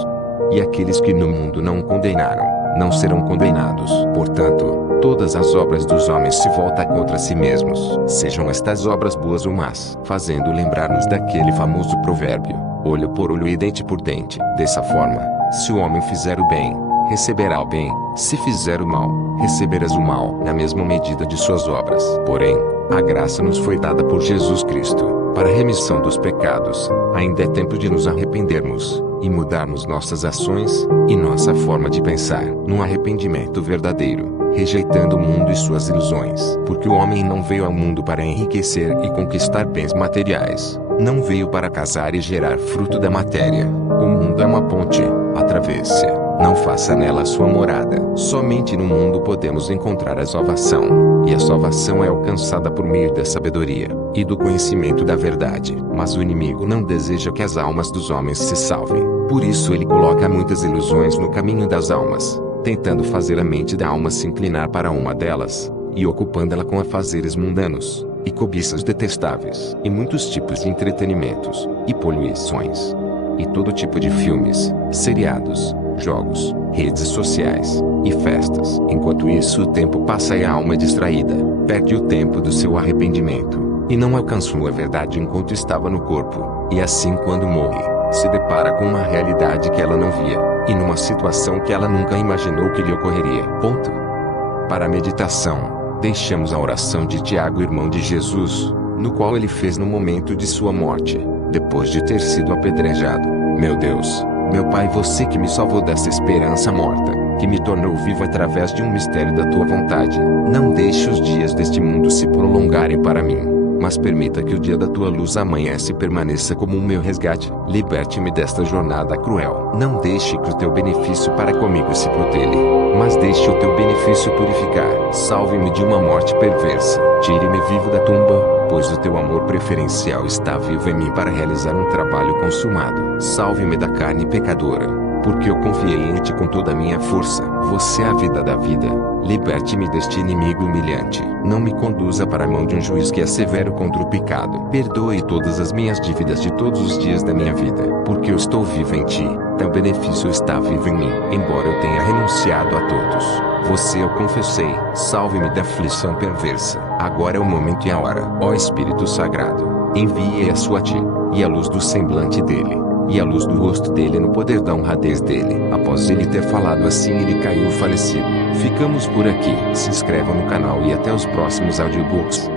E aqueles que no mundo não condenaram, não serão condenados. Portanto, todas as obras dos homens se voltam contra si mesmos, sejam estas obras boas ou más, fazendo lembrar-nos daquele famoso provérbio: olho por olho e dente por dente. Dessa forma, se o homem fizer o bem, receberá o bem; se fizer o mal, receberás o mal, na mesma medida de suas obras. Porém, a graça nos foi dada por Jesus Cristo, para a remissão dos pecados. Ainda é tempo de nos arrependermos, e mudarmos nossas ações, e nossa forma de pensar, num arrependimento verdadeiro, rejeitando o mundo e suas ilusões. Porque o homem não veio ao mundo para enriquecer e conquistar bens materiais, não veio para casar e gerar fruto da matéria. O mundo é uma ponte, a travessa. Não faça nela a sua morada. Somente no mundo podemos encontrar a salvação, e a salvação é alcançada por meio da sabedoria e do conhecimento da verdade. Mas o inimigo não deseja que as almas dos homens se salvem. Por isso ele coloca muitas ilusões no caminho das almas, tentando fazer a mente da alma se inclinar para uma delas, e ocupando-la com afazeres mundanos, e cobiças detestáveis, e muitos tipos de entretenimentos, e poluições, e todo tipo de filmes, seriados, jogos, redes sociais e festas. Enquanto isso o tempo passa e a alma é distraída, perde o tempo do seu arrependimento, e não alcançou a verdade enquanto estava no corpo. E assim, quando morre, se depara com uma realidade que ela não via, e numa situação que ela nunca imaginou que lhe ocorreria. Ponto. Para a meditação, deixamos a oração de Tiago, irmão de Jesus, no qual ele fez no momento de sua morte, depois de ter sido apedrejado: Meu Deus, meu Pai, você que me salvou dessa esperança morta, que me tornou vivo através de um mistério da tua vontade, não deixe os dias deste mundo se prolongarem para mim, mas permita que o dia da tua luz amanhece e permaneça como o meu resgate. Liberte-me desta jornada cruel. Não deixe que o teu benefício para comigo se protele, mas deixe o teu benefício purificar. Salve-me de uma morte perversa. Tire-me vivo da tumba, pois o teu amor preferencial está vivo em mim para realizar um trabalho consumado. Salve-me da carne pecadora, porque eu confiei em ti com toda a minha força. Você é a vida da vida. Liberte-me deste inimigo humilhante. Não me conduza para a mão de um juiz que é severo contra o pecado. Perdoe todas as minhas dívidas de todos os dias da minha vida, porque eu estou vivo em ti. Teu benefício está vivo em mim, embora eu tenha renunciado a todos. Você eu confessei. Salve-me da aflição perversa. Agora é o momento e a hora. Ó Espírito Sagrado, envie a sua ti, e a luz do semblante dele, e a luz do rosto dele no poder da honradez dele. Após ele ter falado assim, ele caiu falecido. Ficamos por aqui. Se inscreva no canal e até os próximos audiobooks.